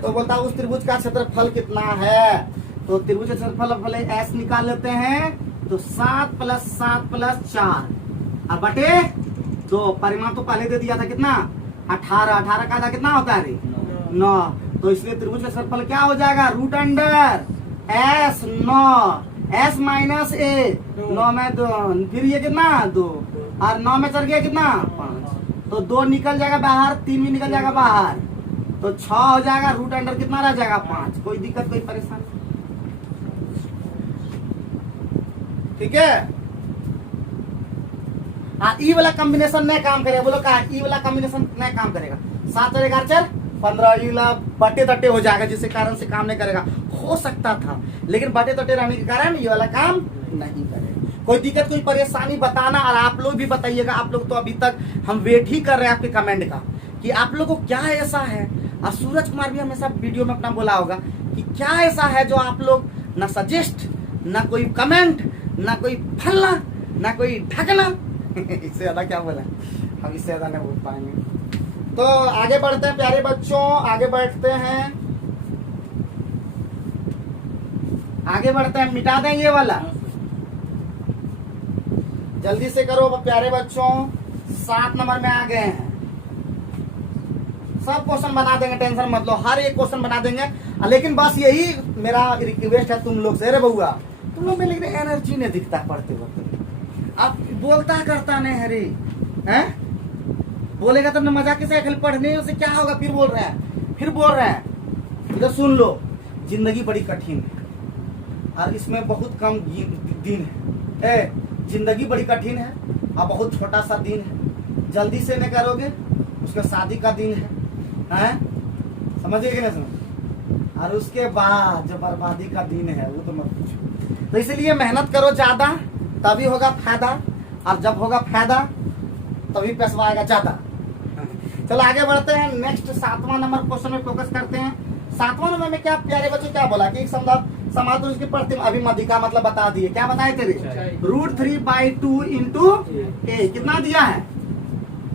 तो बोलता उस त्रिभुज का क्षेत्रफल कितना है, तो त्रिभुज का क्षेत्रफल पहले एस निकाल लेते हैं, तो 7 + 7 + 4 और बटे 2, परिमाण तो पहले दे दिया था कितना, 18 का आधा कितना होता है रे, 9, तो इसलिए त्रिभुज का क्षेत्रफल क्या हो जाएगा, √S 9, S - A 9 में 2, फिर ये कितना 2 और 9 में चढ़ गया कितना 5, तो 2 निकल जाएगा बाहर, 3 भी निकल जाएगा बाहर, तो 6 हो जाएगा, √, कितना रह जाएगा 5, कोई दिक्कत कोई परेशानी, ठीक है। हाँ, ई वाला कॉम्बिनेशन नहीं काम करेगा, बोलो कहा ई वाला कॉम्बिनेशन नहीं काम करेगा, 7 और 11 15, ई वाला बटे तटे हो जाएगा, जिसके कारण से काम नहीं करेगा, हो सकता था, लेकिन बटे तटे रहने के कारण ये वाला काम नहीं करेगा। कोई दिक्कत कोई परेशानी बताना, और आप लोग भी बताइएगा, आप लोग तो अभी तक हम वेट ही कर रहे हैं आपके कमेंट का कि आप लोग को क्या ऐसा है, और सूरज कुमार भी हमेशा वीडियो में अपना बोला होगा कि क्या ऐसा है जो आप लोग ना सजेस्ट, ना कोई कमेंट, ना कोई फलना, ना कोई ढकना इससे ज्यादा क्या बोला, हम इससे ज्यादा नहीं बोल पाएंगे। तो आगे बढ़ते हैं प्यारे बच्चों, आगे बढ़ते हैं, आगे बढ़ते हैं, मिटा दें ये वाला, जल्दी से करो प्यारे बच्चों, 7 नंबर में आ गए हैं, सब क्वेश्चन बना देंगे, टेंशन मत लो, हर एक क्वेश्चन बना देंगे, लेकिन बस यही मेरा रिक्वेस्ट है तुम लोग से, अरे बउआ तुम लोग में लेकिन एनर्जी नहीं दिखता पढ़ते वक्त, आप बोलता करता नहीं है रे, हैं बोलेगा तो मजाक से खाली पढ़ने से क्या होगा, फिर बोल रहे हैं, इधर सुन लो, जिंदगी बड़ी कठिन है और इसमें बहुत कम दिन है, जिंदगी बड़ी कठिन है और बहुत छोटा सा दिन है, जल्दी से नहीं करोगे उसका शादी का दिन है, समझिए कि नहीं समझ, और उसके बाद जो बर्बादी का दिन है वो तो मत पूछो, तो इसलिए मेहनत करो ज्यादा, तभी होगा फायदा, और जब होगा फायदा तभी पैसा आएगा ज्यादा। चलो आगे बढ़ते हैं, नेक्स्ट 7वां नंबर क्वेश्चन में फोकस करते हैं। 7वां नंबर में क्या प्यारे बच्चों क्या बोला कि एक समांतर उसकी प्रतिमा, अभी मध्यिका मतलब बता दिए, क्या बताए तेरे, √3/2 × A कितना दिया है,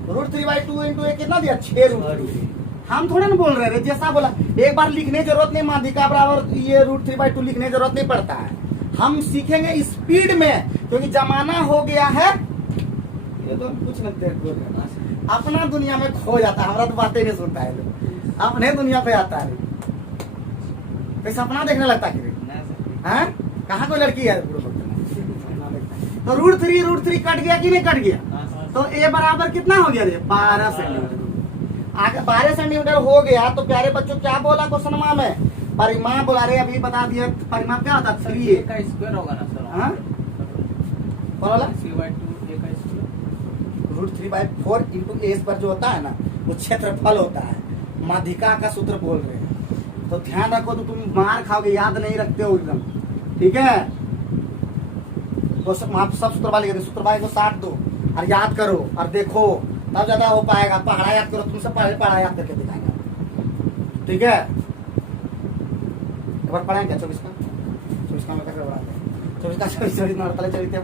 √3/2 × A कितना दिया, 6√3। हम थोड़े ना बोल रहे हैं, जैसा बोला एक बार लिखने जरूरत नहीं, माध्यिका बराबर ये √3/2 लिखने जरूरत नहीं पड़ता है, हम सीखेंगे स्पीड में, क्योंकि जमाना हो गया है, ये तो कुछ नहीं बोल रहे, अपना दुनिया में खो जाता है, हमारा तो बातें नहीं सुनता है लोग, अपने दुनिया पे आता है, कोई सपना देखने लगता है, कहाँ कोई लड़की है, तो √3 कट गया कि नहीं कट गया, तो A बराबर कितना हो गया रे, 12 सेंटीमीटर, आगे 12 सेंटीमीटर हो गया, तो प्यारे बच्चों क्या बोला क्वेश्चन में, परिमाण बोला रे, अभी बता दिया, परिमाण क्या होता है, 3A का स्क्वायर होगा ना सर, हाँ कौन वाला, 3/2 A का स्क्वायर, √3/4 × A पर जो होता है ना वो क्षेत्रफल होता है, माध्यिका का सूत्र बोल रहे हैं, तो ध्यान रखो, तो तुम मार खाओगे, याद नहीं रखते हो एकदम, ठीक है, तो सब सूत्र वाले सूत्र वाले को साथ दो और याद करो और देखो, तब ज्यादा हो पाएगा, पढ़ा याद करो, तुमसे पहले पढ़ा याद करके दिखाएंगे, ठीक है, एक बार पढ़ाएंगे 24 का मैं कैसे बढ़ाते हैं, 24 का 24 48 24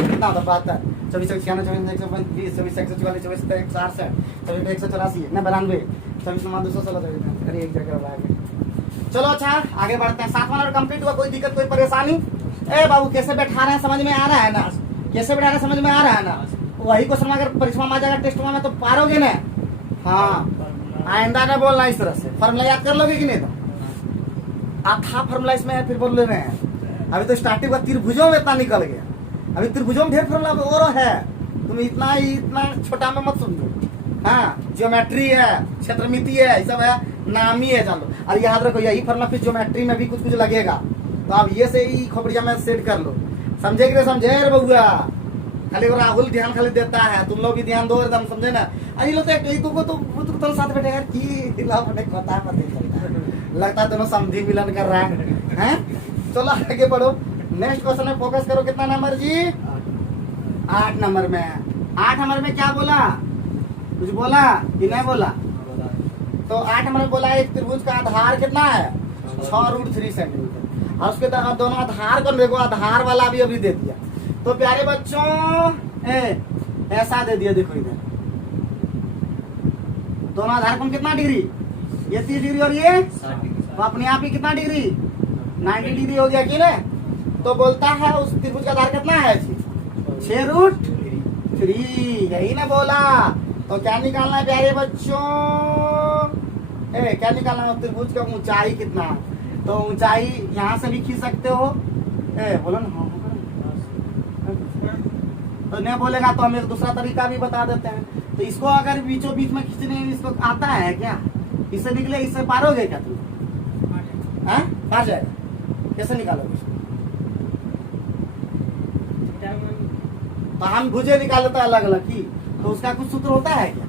कितना होता बात है, 24 96 24 120 24 144 24 168 24 184 92 24 216 अरे एक जगह बढ़ाएंगे। चलो अच्छा आगे बढ़ते हैं, 7वां नंबर कंप्लीट हुआ, कोई दिक्कत कोई परेशानी, ए बाबू कैसे बैठा रहे हैं समझ में आ रहा है ना, कैसे बैठा रहे हैं समझ में आ रहा है ना, वही क्वेश्चन अगर परीक्षा में आ जाएगा, टेस्ट में तो पारोगे ना, हाँ आइंदा ना बोलना इस तरह से, फॉर्मूला याद कर लोगे कि नहीं, आधा फॉर्मूला इसमें है, फिर बोल ले रहे हैं अभी तो स्टार्टिंग का त्रिभुजों में इतना निकल गया, अभी त्रिभुजों में ढेर फॉर्मूला और है, तुम इतना छोटा में मत समझो। हाँ, ज्योमेट्री है, क्षेत्रमिति है, ये सब है, नाम ही है। चलो और याद रखो यही फॉर्मूला फिर ज्योमेट्री में भी कुछ कुछ लगेगा, तो आप ये से ही खोपड़िया में सेट कर लो। समझे कि नहीं समझे रे बउआ? खाली वो राहुल ध्यान खाली देता है, तुम लोग भी ध्यान दो एकदम, समझे ना? अरे लो तो साथ बैठे यार की पता लगता है दोनों समझी मिलन कर रहा है। चलो आगे बढ़ो, नेक्स्ट क्वेश्चन में फोकस करो। कितना नंबर जी? 8 नंबर में। 8 नंबर में क्या बोला? कुछ बोला कि नहीं बोला? तो 8 नंबर में बोला एक त्रिभुज का आधार कितना है? 6√3 सेंटीमीटर, और उसके दोनों आधार को देखो, आधार वाला भी अभी दे दिया। तो प्यारे बच्चों ऐसा दे दिया, देखो इधर दोनों आधार कोण कितना डिग्री? ये 30 डिग्री और ये तो अपने आप ही कितना डिग्री? 90 डिग्री हो गया कि नहीं? तो बोलता है उस त्रिभुज का आधार कितना है? 6√3, यही ना बोला? तो क्या निकालना है प्यारे बच्चों? क्या निकालना है? त्रिभुज का ऊंचाई कितना? तो ऊंचाई यहाँ से भी खींच सकते हो। बोलो ना। तो नहीं बोलेगा तो हम एक दूसरा तरीका भी बता देते हैं। तो इसको अगर बीचों बीच में खींचने इसको आता है क्या? इससे निकले, इससे पारोगे क्या तुम? पार जाएगा, कैसे निकालोगे? तो हम भुजे निकाल लेते हैं अलग अलग ही, तो उसका कुछ सूत्र होता है क्या?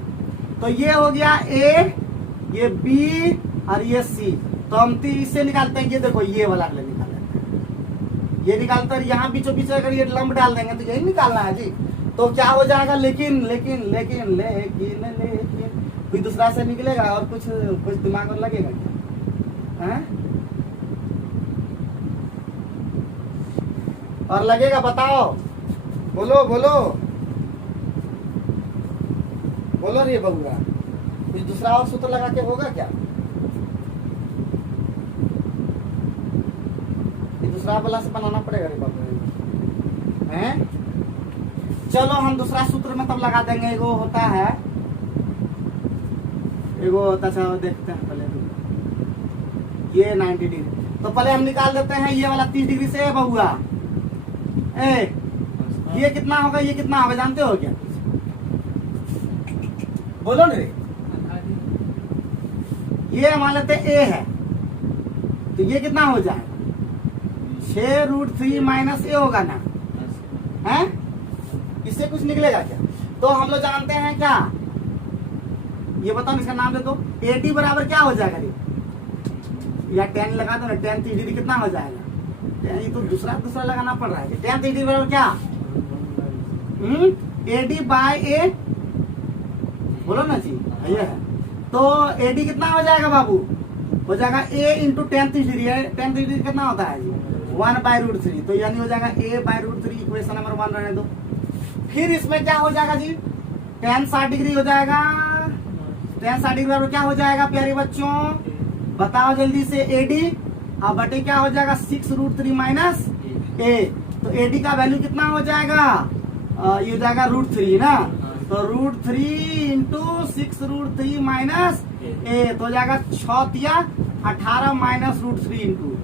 तो ये हो गया ए, ये बी और ये सी। तो हम इससे निकालते हैं, ये देखो ये वाला निकाल लेते हैं, ये निकालते हैं। यहाँ बीचों बीच अगर ये लंब डाल देंगे तो यही निकालना है जी। तो क्या हो जाएगा? लेकिन लेकिन लेकिन लेकिन लेकिन कोई दूसरा से निकलेगा और कुछ दिमाग और लगेगा क्या? और लगेगा? बताओ, बोलो बोलो बोलो रे बबुआ, कुछ दूसरा और सूत्र लगा के होगा क्या? दूसरा वाला से बनाना पड़ेगा रे बाबू हैं? चलो हम दूसरा सूत्र में तब लगा देंगे। एगो होता है, एगो होता है, देखते हैं पहले ये 90 डिग्री। तो पहले हम निकाल देते हैं ये वाला 30 डिग्री से बबुआ। ये कितना होगा? ये कितना होगा जानते हो क्या? बोलो ना रे। ये मान लेते ए है, तो ये कितना हो जाएगा? 6√3 माइनस ए होगा ना? है? इससे कुछ निकलेगा क्या? तो हम लोग जानते हैं क्या? ये बताओ, इसका नाम दे दो। AD बराबर क्या हो जाएगा? या 10 लगा दो ना, 10 30 डिग्री कितना हो जाएगा? ये तो दूसरा लगाना पड़ रहा है। 10 30 डिग्री बराबर क्या? AD बाय ए, बोलो ना जी, ये है। तो AD कितना हो जाएगा बाबू? हो जाएगा A इंटू 10 30 डिग्री है। 10 30 डिग्री कितना होता है जी? 1/√3। तो यानी हो जाएगा A/√3, इक्वेशन नंबर 1 रहने दो। फिर इसमें क्या हो जाएगा जी? tan 60 डिग्री हो जाएगा। tan 60 डिग्री बराबर क्या हो जाएगा प्यारे बच्चों? बताओ जल्दी से। AD अब बटे क्या हो जाएगा? 6√3 माइनस A। तो AD का वैल्यू कितना हो जाएगा? ये हो जाएगा √3 ना? तो √3 इंटू 6√3 माइनस ए, तो हो जाएगा 6 या 18 माइनस √3 इंटू,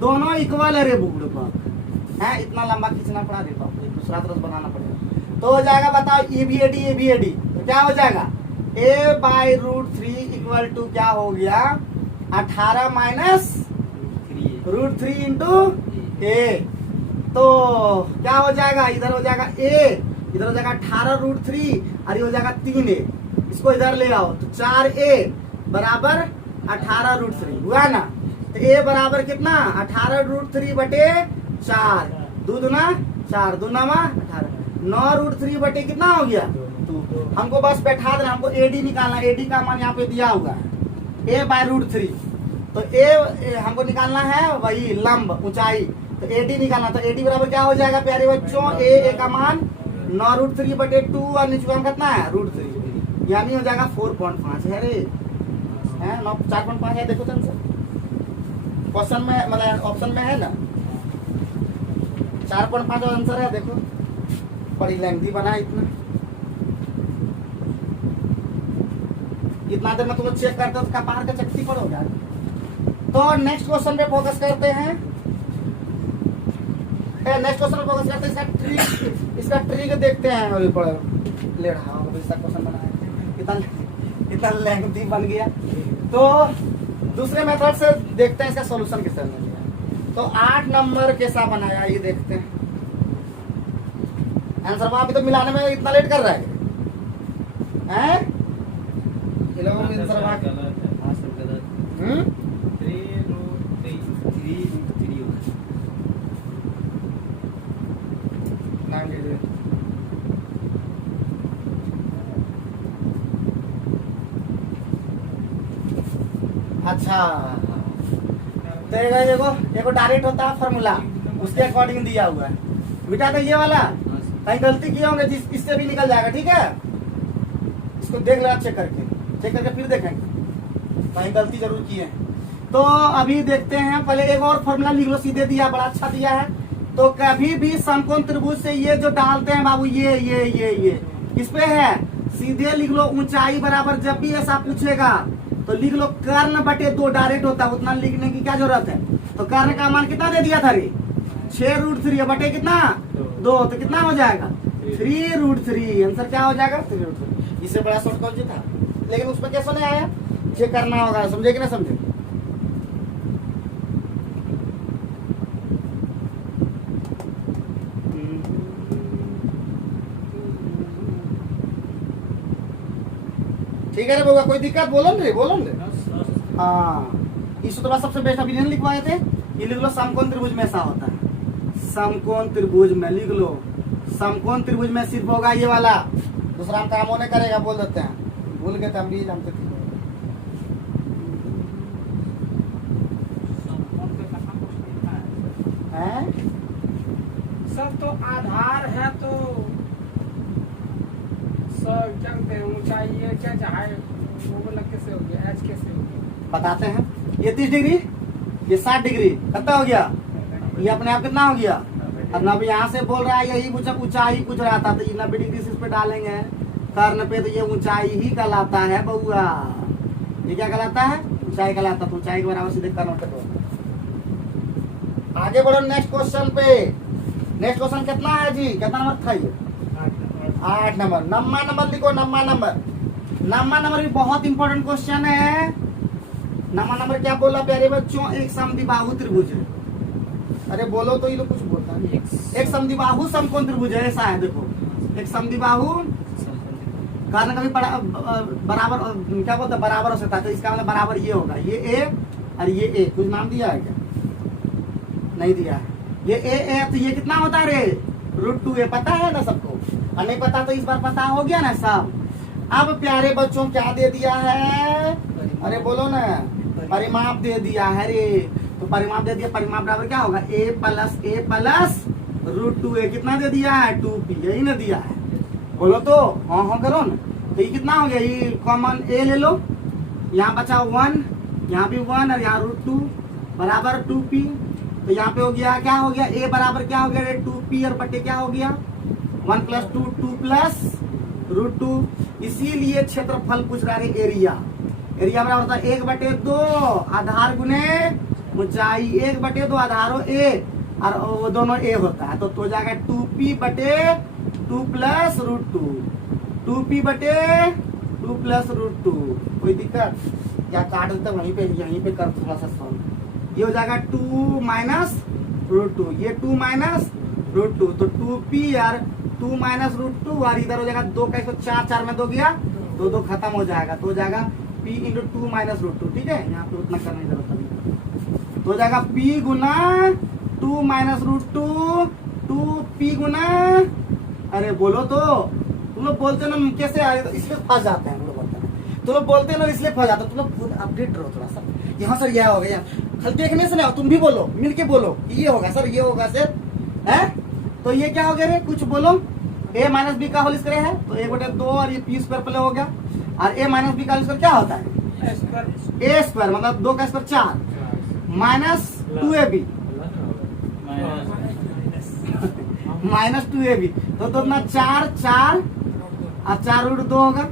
दोनों इक्वल है रे बुक है। इतना लंबा खींचना पड़ा रे बाप, दूसरा तरफ बनाना पड़ेगा। तो हो जाएगा, बताओ ए बी ए डी, तो क्या हो जाएगा? A/√3 इक्वल टू क्या हो गया? 18 माइनस √3 इंटू ए। तो क्या हो जाएगा? इधर हो जाएगा A, इधर हो जाएगा 18√3 और ये हो जाएगा 3A। इसको इधर ले आओ तो 4A बराबर 18√3 हुआ ना? तो A बराबर कितना? 18√3 बटे 4, 2 दूना 4, 2 नामा 18, 9√3 बटे कितना हो गया? हमको बस बैठा देना, हमको AD निकालना। AD का मान यहाँ पे दिया हुआ है A/√3। तो A हमको निकालना है वही लंब ऊंचाई, तो AD निकालना। तो AD बराबर क्या हो जाएगा प्यारे बच्चों? A का मान 9√3 बटे 2 और नीचे में कितना है? √3, यानी हो जाएगा 4.5 है रे, है 4.5 है। देखो आंसर क्वेश्चन में, मतलब ऑप्शन में है ना, 4.5 आंसर है। देखो बड़ी लेंथी बना, इतना देर में तुम चेक करते हो तो कपार का चक्की पड़ोगे। तो नेक्स्ट क्वेश्चन पे फोकस करते हैं। नेक्स्ट क्वेश्चन पे फोकस करते हैं, इसका ट्रिक देखते हैं। इसका क्वेश्चन बनाया इतना लेंथी बन गया। तो दूसरे मेथड से देखते हैं इसका सॉल्यूशन किस तरह मिल गया। तो 8 नंबर कैसा बनाया ये देखते हैं। आंसर अभी तो मिलाने में इतना लेट कर रहा है हैं? ये लोगों में आंसर अच्छा, देखो डायरेक्ट होता है फॉर्मूला, उसके अकॉर्डिंग दिया हुआ है बेटा। तो ये वाला कहीं गलती किए होंगे इससे भी निकल जाएगा, ठीक है। इसको देख लेना, चेक करके फिर देखेंगे कहीं गलती जरूर की है। तो अभी देखते हैं, पहले एक और फॉर्मूला लिख लो, सीधे दिया, बड़ा अच्छा दिया है। तो कभी भी समकोण त्रिभुज से ये जो डालते हैं बाबू, ये इस पे है, सीधे लिख लो ऊंचाई बराबर, जब भी ऐसा पूछेगा तो लिख लो कर्ण बटे 2, डायरेक्ट होता है, उतना लिखने की क्या जरूरत है। तो कर्ण का मान कितना दे दिया था रे, 6√3 बटे कितना 2, तो कितना हो जाएगा 3√3। आंसर क्या हो जाएगा 3√3। इससे बड़ा शॉर्ट कौन सी था, लेकिन उसमें कैसे नहीं आया, चेक करना होगा। समझे कि ना समझे। ठीक है रे बउआ, कोई दिक्कत बोलो रे। हाँ, इस तो सबसे बेस्ट अभिनय लिखवाए थे। ये लिख लो समकोण त्रिभुज में ऐसा होता है, समकोण त्रिभुज में लिख लो, समकोण त्रिभुज में सिर्फ होगा ये वाला, दूसरा हम काम होने करेगा, बोल देते हैं, भूल गए थे हम भी जानते थे। सब तो आधार है, तो सब जानते हैं ऊंचाई ये क्या चाहे वो वाला कैसे हो गया, एच कैसे हो गया बताते हैं। ये 30 डिग्री, ये 60 डिग्री, कितना हो गया, ये अपने आप कितना हो गया। अब अब यहाँ से बोल रहा है यही कुछ ऊंचाई पूछ रहा था, तो ये 90 डिग्री से इस पे डालेंगे कर्ण पे, तो ये ऊंचाई ही कहलाता है बउआ। ये क्या कहलाता है, ऊंचाई कहलाता है। तो ऊंचाई के बराबर सीधे कर्ण पे दो। आगे बढ़ो नेक्स्ट क्वेश्चन पे। नेक्स्ट क्वेश्चन कितना है जी, कितना नंबर था ये, 8 नंबर। नम्मा नंबर लिखो, नम्मा नंबर भी बहुत इंपॉर्टेंट क्वेश्चन है। नम्मा नंबर क्या बोला प्यारे बच्चों, एक समद्विबाहु त्रिभुज है। अरे बोलो तो ये लोग कुछ बोलता है। एक समद्विबाहु समकोण त्रिभुज है, ऐसा है देखो, एक समद्विबाहु कर्ण का भी बराबर क्या बोलते हैं, बराबर हो सकता है। तो इसका मतलब बराबर ये होगा, ये ए और ये ए। कुछ नाम दिया है क्या, नहीं दिया है। ये ए तो ये कितना होता है रे, √2a, पता है ना सबको, और नहीं पता तो इस बार पता हो गया ना सब। अब प्यारे बच्चों क्या दे दिया है, अरे बोलो ना, परिमाप दे दिया है रे। तो परिमाप दे दिया, परिमाप बराबर क्या होगा, a प्लस √2a। कितना दे दिया है 2p, यही ना दिया है, बोलो तो हाँ करो ना। तो ये कितना हो गया, ये कॉमन a ले लो, यहाँ बचा 1, यहाँ भी 1 और यहाँ √2 बराबर 2p। तो यहाँ पे हो गया, क्या हो गया, a बराबर क्या हो गया 2p और बटे क्या हो गया 1 + 2 2 + √2। इसीलिए क्षेत्रफल पूछ रहा है, एरिया बराबर होता है 1/2 आधार गुने ऊंचाई, 1/2 आधारो a और वो दोनों a होता है। तो हो जाएगा 2p बटे 2 + √2, 2p बटे 2 + √2। कोई दिक्कत क्या, काट देता यहीं पे कर थोड़ा सा सॉल्व। ये हो जाएगा 2 - √2, ये 2 - √2, तो 2p और 2 - √2 और इधर हो जाएगा 2 का 4, 4 में 2 गया, 2 खत्म हो जाएगा। तो हो जाएगा p × 2 - √2, ठीक है। यहाँ पे उतना करने की जरूरत नहीं। तो हो जाएगा p गुना 2 - √2, 2p गुना, अरे बोलो तो, तुम लोग बोलते ना कैसे आए, तो इसलिए फंस जाते हैं तुम लोग बोलते हैं ना, इसलिए फंस जाते हो। तुम लोग खुद अपडेट रहो थोड़ा सा। यहाँ सर यह हो गया, खाली देखने से ना, तुम भी बोलो, मिल के बोलो ये होगा सर, ये होगा सर, है। तो ये क्या हो गया रे, कुछ बोलो। a - b का होल स्क्वायर है, तो 1/2 और ये p² पहले हो गया, और a - b का होल स्क्वायर क्या होता है, a² मतलब 2 का स्क्वायर 4 - 2ab -2ab। तो 2 × 4 4 और 4 √2 होगा,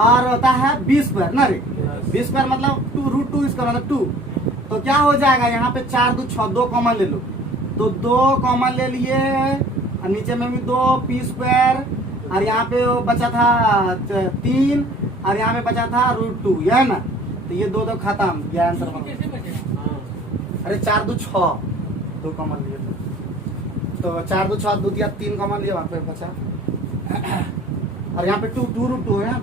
और होता है b² ना रे, b² मतलब 2 √2 इसका मतलब 2, तो क्या हो जाएगा, यहाँ पे 4 2 6, 2 कॉमन ले लो, तो 2 कॉमन ले लिए और नीचे में भी 2 पी स्क्वायर, और यहाँ पे वो बचा था 3, और यहाँ पे बचा था √2, यह है ना। तो ये 2 खत्म, यह आंसर बना। अरे 4 2 6, 2 कॉमन लिए तो 4 2 6, 2 दिया 3 कॉमन लिया, वहाँ पे बचा, और यहाँ पे 2 √2 है,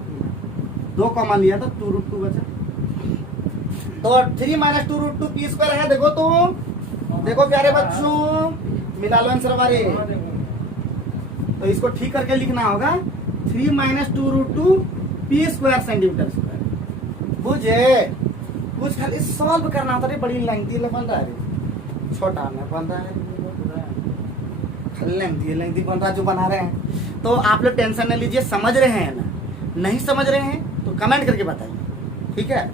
2 कॉमन लिया तो 2 √2 बचा। तो 3 - 2 √2 पी स्क्वायर है। देखो तो, देखो प्यारे बच्चों, मिला लो आंसर हमारे। हाँ, देखो। तो इसको ठीक करके लिखना होगा 3 - 2 √2 पी स्क्वायर सेंटीमीटर स्क्वायर। बुझे, कुछ खाली सॉल्व करना होता है, बड़ी लेंथी बन रहा है, छोटा में बन रहा है, खाली लेंथी बन रहा है जो बना रहे हैं। तो आप लोग टेंशन न लीजिए, समझ रहे हैं ना, नहीं समझ रहे हैं तो कमेंट करके बताइए, ठीक है।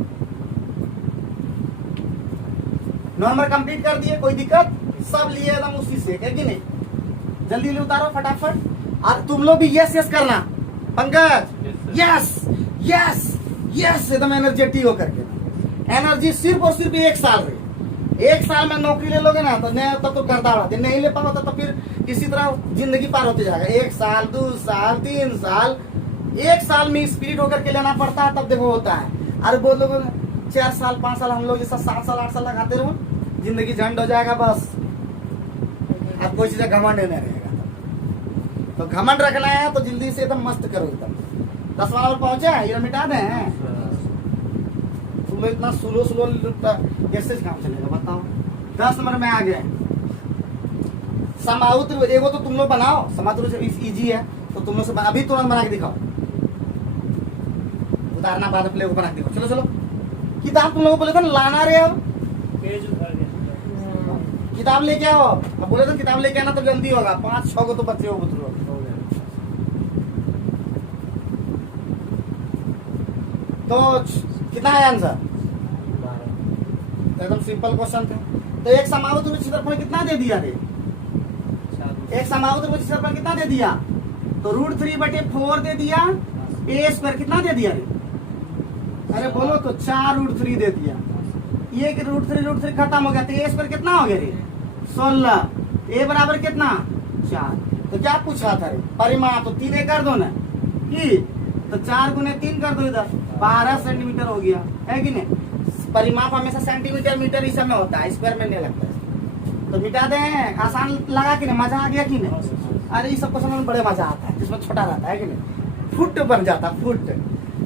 नंबर कंप्लीट कर दिए, कोई दिक्कत, सब लिए एकदम उसी से, है कि नहीं। जल्दी जल्दी उतारो फटाफट, और तुम लोग भी यस यस करना। पंकज यस यस यस, एकदम एनर्जेटिक होकर के। एनर्जी सिर्फ और सिर्फ 1 साल रही, 1 साल में नौकरी ले लोगे ना तो तब तो गर्दा उड़ाते, नहीं ले पाओ तो फिर किसी तरह जिंदगी पार होते जाएगा। 1 साल 2 साल 3 साल, 1 साल में स्पीड होकर के लेना पड़ता है, तब देखो होता है। अरे बहुत लोग 4 साल 5 साल, हम लोग जैसा 7 साल 8 साल लगाते रहो, जिंदगी झंड हो जाएगा बस। अब कोई चीज घमंड नहीं रहेगा। तो घमंड रखना है तो जल्दी से एकदम मस्त करो, एकदम 10 वाला पर पहुंचे, ये मिटा दें। तुम लोग इतना स्लो कैसे काम चलेगा बताओ। 10 नंबर में आ गए समाउत्र, एगो तो तुम लोग बनाओ, समाउत्र इजी है तो तुम लोग से अभी तुरंत बना के दिखाओ, उतारना बाद प्ले को बना के दिखाओ। चलो चलो, किताब तुम लोगों को बोले था लाना रे, अब किताब लेके आओ, अब बोले तो किताब लेके आना तो जल्दी होगा, 5 6 को तो बच्चे हो बुतरू। तो कितना है आंसर, एकदम सिंपल क्वेश्चन था। तो एक समाउत्र में क्षेत्रफल कितना दे दिया रे, एक समाउत्र में क्षेत्रफल कितना दे दिया, तो √3/4 दे दिया, a स्क्वायर कितना दे दिया रे, अरे बोलो तो 4 √3 दे दिया, ये कि √3 खत्म हो गया, तो a स्क्वायर कितना हो गया रे 16, a बराबर कितना 4। तो क्या पूछा था रे, परिमाप, तो 3 कर दो ना, कि तो 4 × 3 कर दो, इधर 12 सेंटीमीटर हो गया, है कि नहीं। परिमाप हमेशा सेंटीमीटर मीटर इस में होता है, स्क्वायर में नहीं लगता है। तो मिटा दें, आसान लगा कि नहीं, मजा आ गया कि नहीं। अरे ये सब क्वेश्चन में बड़े मजा आता है, जिसमें छोटा रहता है कि नहीं, फुट बन जाता फुट।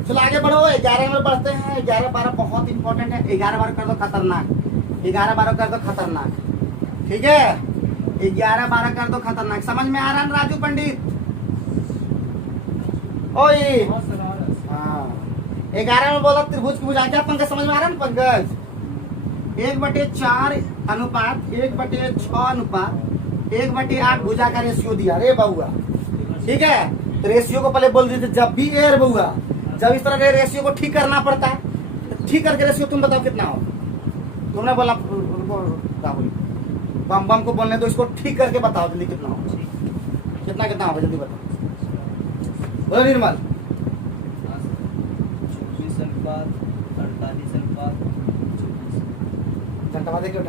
चलो आगे बढ़ो, 11 नंबर बढ़ते हैं। 11 12 बहुत इंपॉर्टेंट है, 11 12 कर दो खतरनाक, 11 12 कर दो खतरनाक, ठीक है। 11 12 कर दो खतरनाक, समझ में आ रहा है ना राजू पंडित। ओए हाँ, 11 में बोला त्रिभुज की भुजा, क्या पंकज समझ में आ रहा है ना पंकज। 1/4 अनुपात 1/6 अनुपात 1/8 भुजा का रेशियो दिया रे बउआ, ठीक है। तो रेशियो को पहले बोल देते, जब भी एयर बउआ, जब इस तरह के रेशियो को ठीक करना पड़ता है, तो ठीक करके रेशियो तुम बताओ कितना हो। तुमने बोला राहुल बम बम को बोलने, तो इसको ठीक करके बताओ जल्दी कितना हो, कितना कितना होगा जल्दी बताओ, बोलो निर्मल। 24/48/24। घंटा देखिए,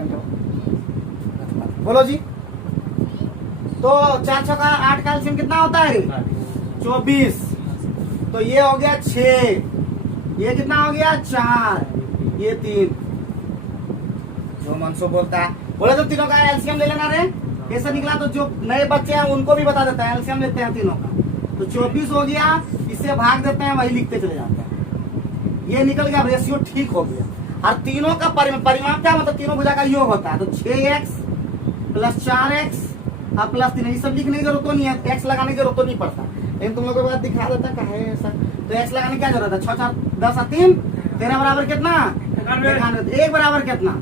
बोलो जी। तो 4 6 का 8 का एलसीएम कितना होता है, 24। तो ये हो गया 6, ये कितना हो गया 4, ये 3, जो मनसो बोलता है। बोले तो तीनों का एलसीएम ले लेना रे, कैसे निकला। तो जो नए बच्चे हैं उनको भी बता देता है, एलसीएम लेते हैं तीनों का, तो 24 हो गया, इससे भाग देते हैं, वही लिखते चले जाते हैं, ये निकल गया, रेशियो ठीक हो गया। और तीनों का परिमाप क्या मतलब, तीनों भुजा का योग होता है, तो 6x + 4x और +3, ये सब लिखने की जरूरत तो नहीं है, x लगाने की जरूरत तो नहीं पड़ता, लेकिन तुम लोगों को बात दिखा देता है ऐसा। तो x लगाने की क्या जरूरत है, 6 4 10 और 3 13 बराबर कितना 91, 1 बराबर कितना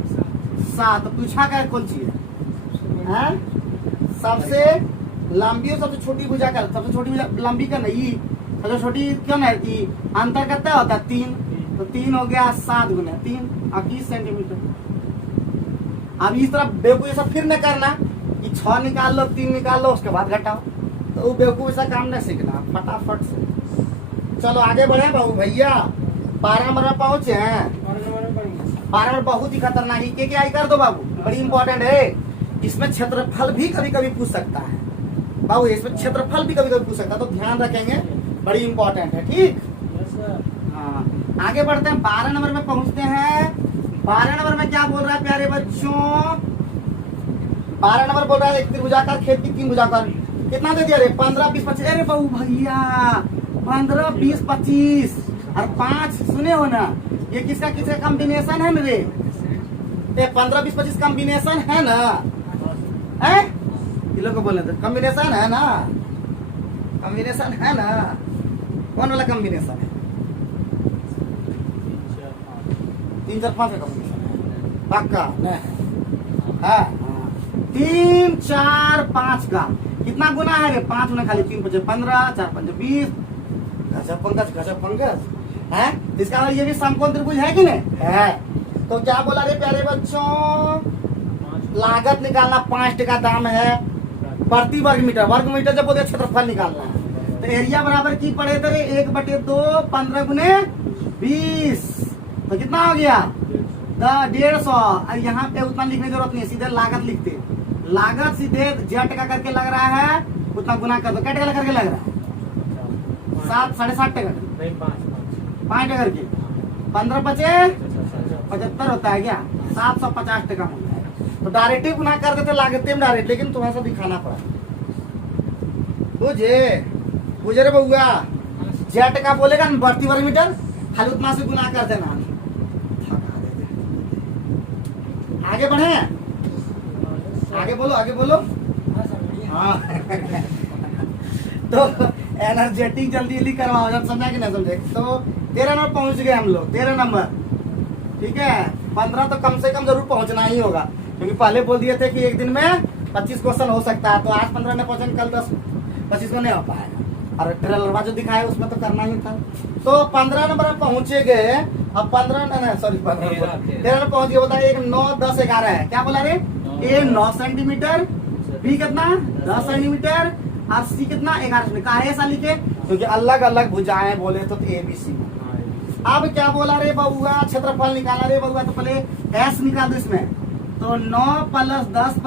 7। तो पूछा क्या कौन चीज है, सबसे लंबी और सबसे छोटी भुजा का, सबसे छोटी भुजा लंबी का नहीं, सबसे छोटी क्यों नहीं, अंतर कितना होता है 3, तो 3 हो गया 7 × 3 21 सेंटीमीटर। अब इस तरह बेवकूफ ऐसा फिर न करना कि 6 निकाल लो 3 निकाल लो उसके बाद घटाओ, तो वो बेवकूफ ऐसा काम नहीं सीखना, फटाफट से। चलो आगे बढ़े बाबू भैया, 12 नंबर में पहुंचे हैं। 12 नंबर में बन गया। 12 नंबर बहुत ही खतरनाक है। के आई कर दो बाबू, बड़ी इंपॉर्टेंट है। इसमें क्षेत्रफल भी कभी कभी पूछ सकता है बाबू, इसमें क्षेत्रफल भी कभी कभी पूछ सकता है, तो ध्यान रखेंगे, बड़ी इंपॉर्टेंट है। ठीक, यस सर। हाँ आगे बढ़ते हैं, 12 नंबर में पहुंचते हैं। 12 नंबर में क्या बोल रहा है प्यारे बच्चों? 12 नंबर बोल रहा है एक त्रिभुजाकार खेत की 3 भुजाकार, कितना दे दिया रे? 15, 20, 25। अरे बाबू भैया 15, 20, 25 और 5 सुने हो ना, ये किसका किसका कॉम्बिनेशन है ना रे? ये 15, 20, 25 कॉम्बिनेशन है ना? है ये लोग को बोले तो कॉम्बिनेशन है ना, कॉम्बिनेशन है ना? कौन वाला कॉम्बिनेशन है? 3, 4, 5 का कॉम्बिनेशन है पक्का नहीं है? 3, 4, 5 का कितना गुना है रे? 5 गुना खाली 3, 5, 15, 4, 5, 20। गजब पंकज है। इसका मतलब ये भी समकोण त्रिभुज है कि नहीं है? तो क्या बोला रे प्यारे बच्चों? लागत निकालना 5 टका दाम है प्रति वर्ग मीटर जब बोलते क्षेत्रफल निकालना है, तो एरिया बराबर की पड़े थे 1/2 15 गुने 20, तो कितना हो गया? 150। यहाँ पे उतना लिखने की जरूरत नहीं, सीधे लागत लिखते। लागत सीधे जेड का करके लग रहा है, उतना गुना कर दो। क्या टका करके लग रहा है? 7, 7.5 टका, 5 टका करके 15 बचे 75 होता है क्या? 750 टका होता है। तो डायरेक्ट ही गुना कर देते लागते में डायरेक्ट, लेकिन थोड़ा सा दिखाना पड़ा। बुझे रे बउआ, जेड का बोलेगा ना प्रति वर्ग मीटर, खाली उतना से गुना कर देना। आगे बढ़े, आगे बोलो। हाँ तो एनर्जेटिक जल्दी करवाओ, जब समझा कि नहीं समझे। तो 13 नंबर पहुंच गए हम लोग, 13 नंबर। ठीक है, 15 तो कम से कम जरूर पहुंचना ही होगा, क्योंकि पहले बोल दिए थे कि एक दिन में 25 क्वेश्चन हो सकता है। तो आज 15 में पहुंचे, कल 10-25 में नहीं हो पाएगा। और ट्रेलर जो दिखाया उसमें तो करना ही था। तो 15 नंबर में पहुंचे गए। अब 13 में पहुंच गए। बताइए, एक 9, 10, 11 है। क्या बोला रे? ए 9 सेंटीमीटर, बी कितना 10 सेंटीमीटर, और सी कितना 11 सेंटीमीटर। कहा ऐसा लिखे क्योंकि अलग अलग भुजाएं बोले तो ए बी सी। अब क्या बोला रे बउआ? क्षेत्रफल निकाला रे बउआ, तो पहले एस निकाल दो इसमें। तो 9 + 10 +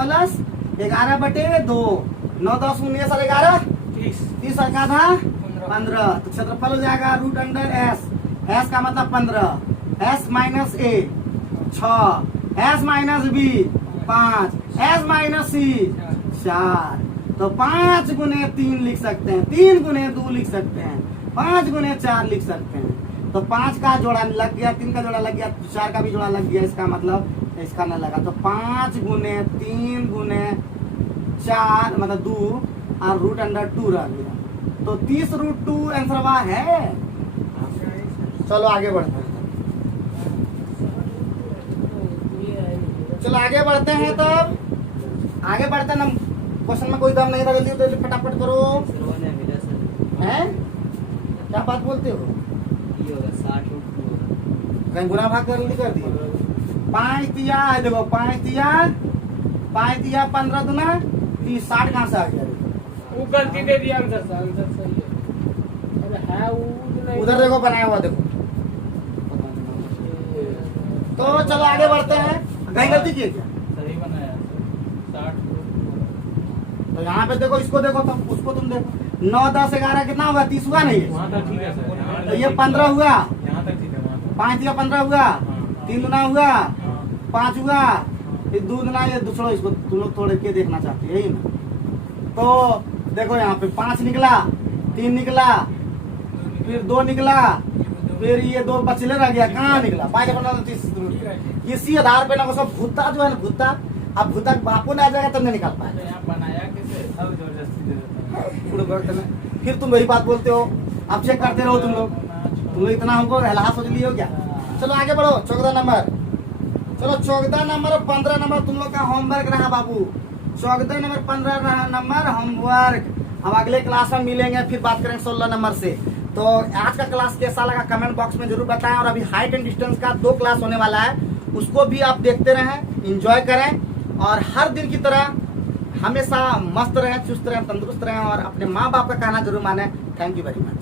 11/2, 9, 10, 19 और 11 30 और का था 15। तो क्षेत्रफल हो जाएगा √(S). S का मतलब 15, S - A 6, S - B 5, S - C 4। तो 5 गुने 3 लिख सकते हैं, 3 गुने 2 लिख सकते हैं, 5 गुने 4 लिख सकते हैं। तो 5 का जोड़ा लग गया, 3 का जोड़ा लग गया, 4 का भी जोड़ा लग गया। इसका मतलब इसका न लगा। तो 5 गुने 3 गुने 4 मतलब 2 और √2 रह गया। तो 30√2 आंसर है। चलो आगे बढ़ते हैं, तब आगे बढ़ते हैं। क्वेश्चन में कोई दम नहीं था, जल्दी फटाफट करो। हैं क्या बात बोलते हो? कहीं गुना भाग कर जल्दी कर दिए। 5 तिया है, देखो 5 तिया 15 दूना 30, 60 कहाँ से आ गया? वो गलती दे दिया आंसर सही है। अरे है वो नहीं, उधर देखो बनाया हुआ देखो। तो चलो आगे बढ़ते हैं। कहीं गलती की क्या? सही बनाया 60। तो यहाँ पे देखो, इसको देखो, तब उसको तुम देखो। 9, 10, 11 कितना हुआ? 30 हुआ नहीं? वहाँ तक ठीक है सर। तो ये 15 हुआ, यहाँ तक ठीक है। 5 तिया 15 हुआ, 3 दूना हुआ 5 हुआ, फिर 2 दूना, ये दूसरा इसको तुम लोग तोड़ के देखना चाहते हैं, यही ना? तो देखो यहाँ पे 5 निकला, 3 निकला, फिर 2 निकला, फिर ये 2 बचले रह गया। कहाँ निकला? 5 × 30। इसी आधार पे ना वो सब भूता जो है ना, भूता, अब भूता बापू ने आ जाएगा तब नहीं निकाल पाएगा। यहाँ बनाया कैसे? सब जबरदस्ती दे देता है। फिर तुम वही बात बोलते हो। अब चेक करते रहो तुम लोग इतना हमको हला सोच लिए हो क्या? चलो आगे बढ़ो। 14 नंबर, चलो 14 नंबर और 15 नंबर तुम लोग का होमवर्क रहा बाबू। 14 नंबर 15 नंबर होमवर्क। अब अगले क्लास में मिलेंगे, फिर बात करेंगे 16 नंबर से। तो आज का क्लास कैसा लगा कमेंट बॉक्स में जरूर बताएं। और अभी हाइट एंड डिस्टेंस का 2 क्लास होने वाला है, उसको भी आप देखते रहें, एंजॉय करें। और हर दिन की तरह हमेशा मस्त रहें, चुस्त रहें, तंदुरुस्त रहें और अपने माँ बाप का कहना जरूर माने। Thank you very much.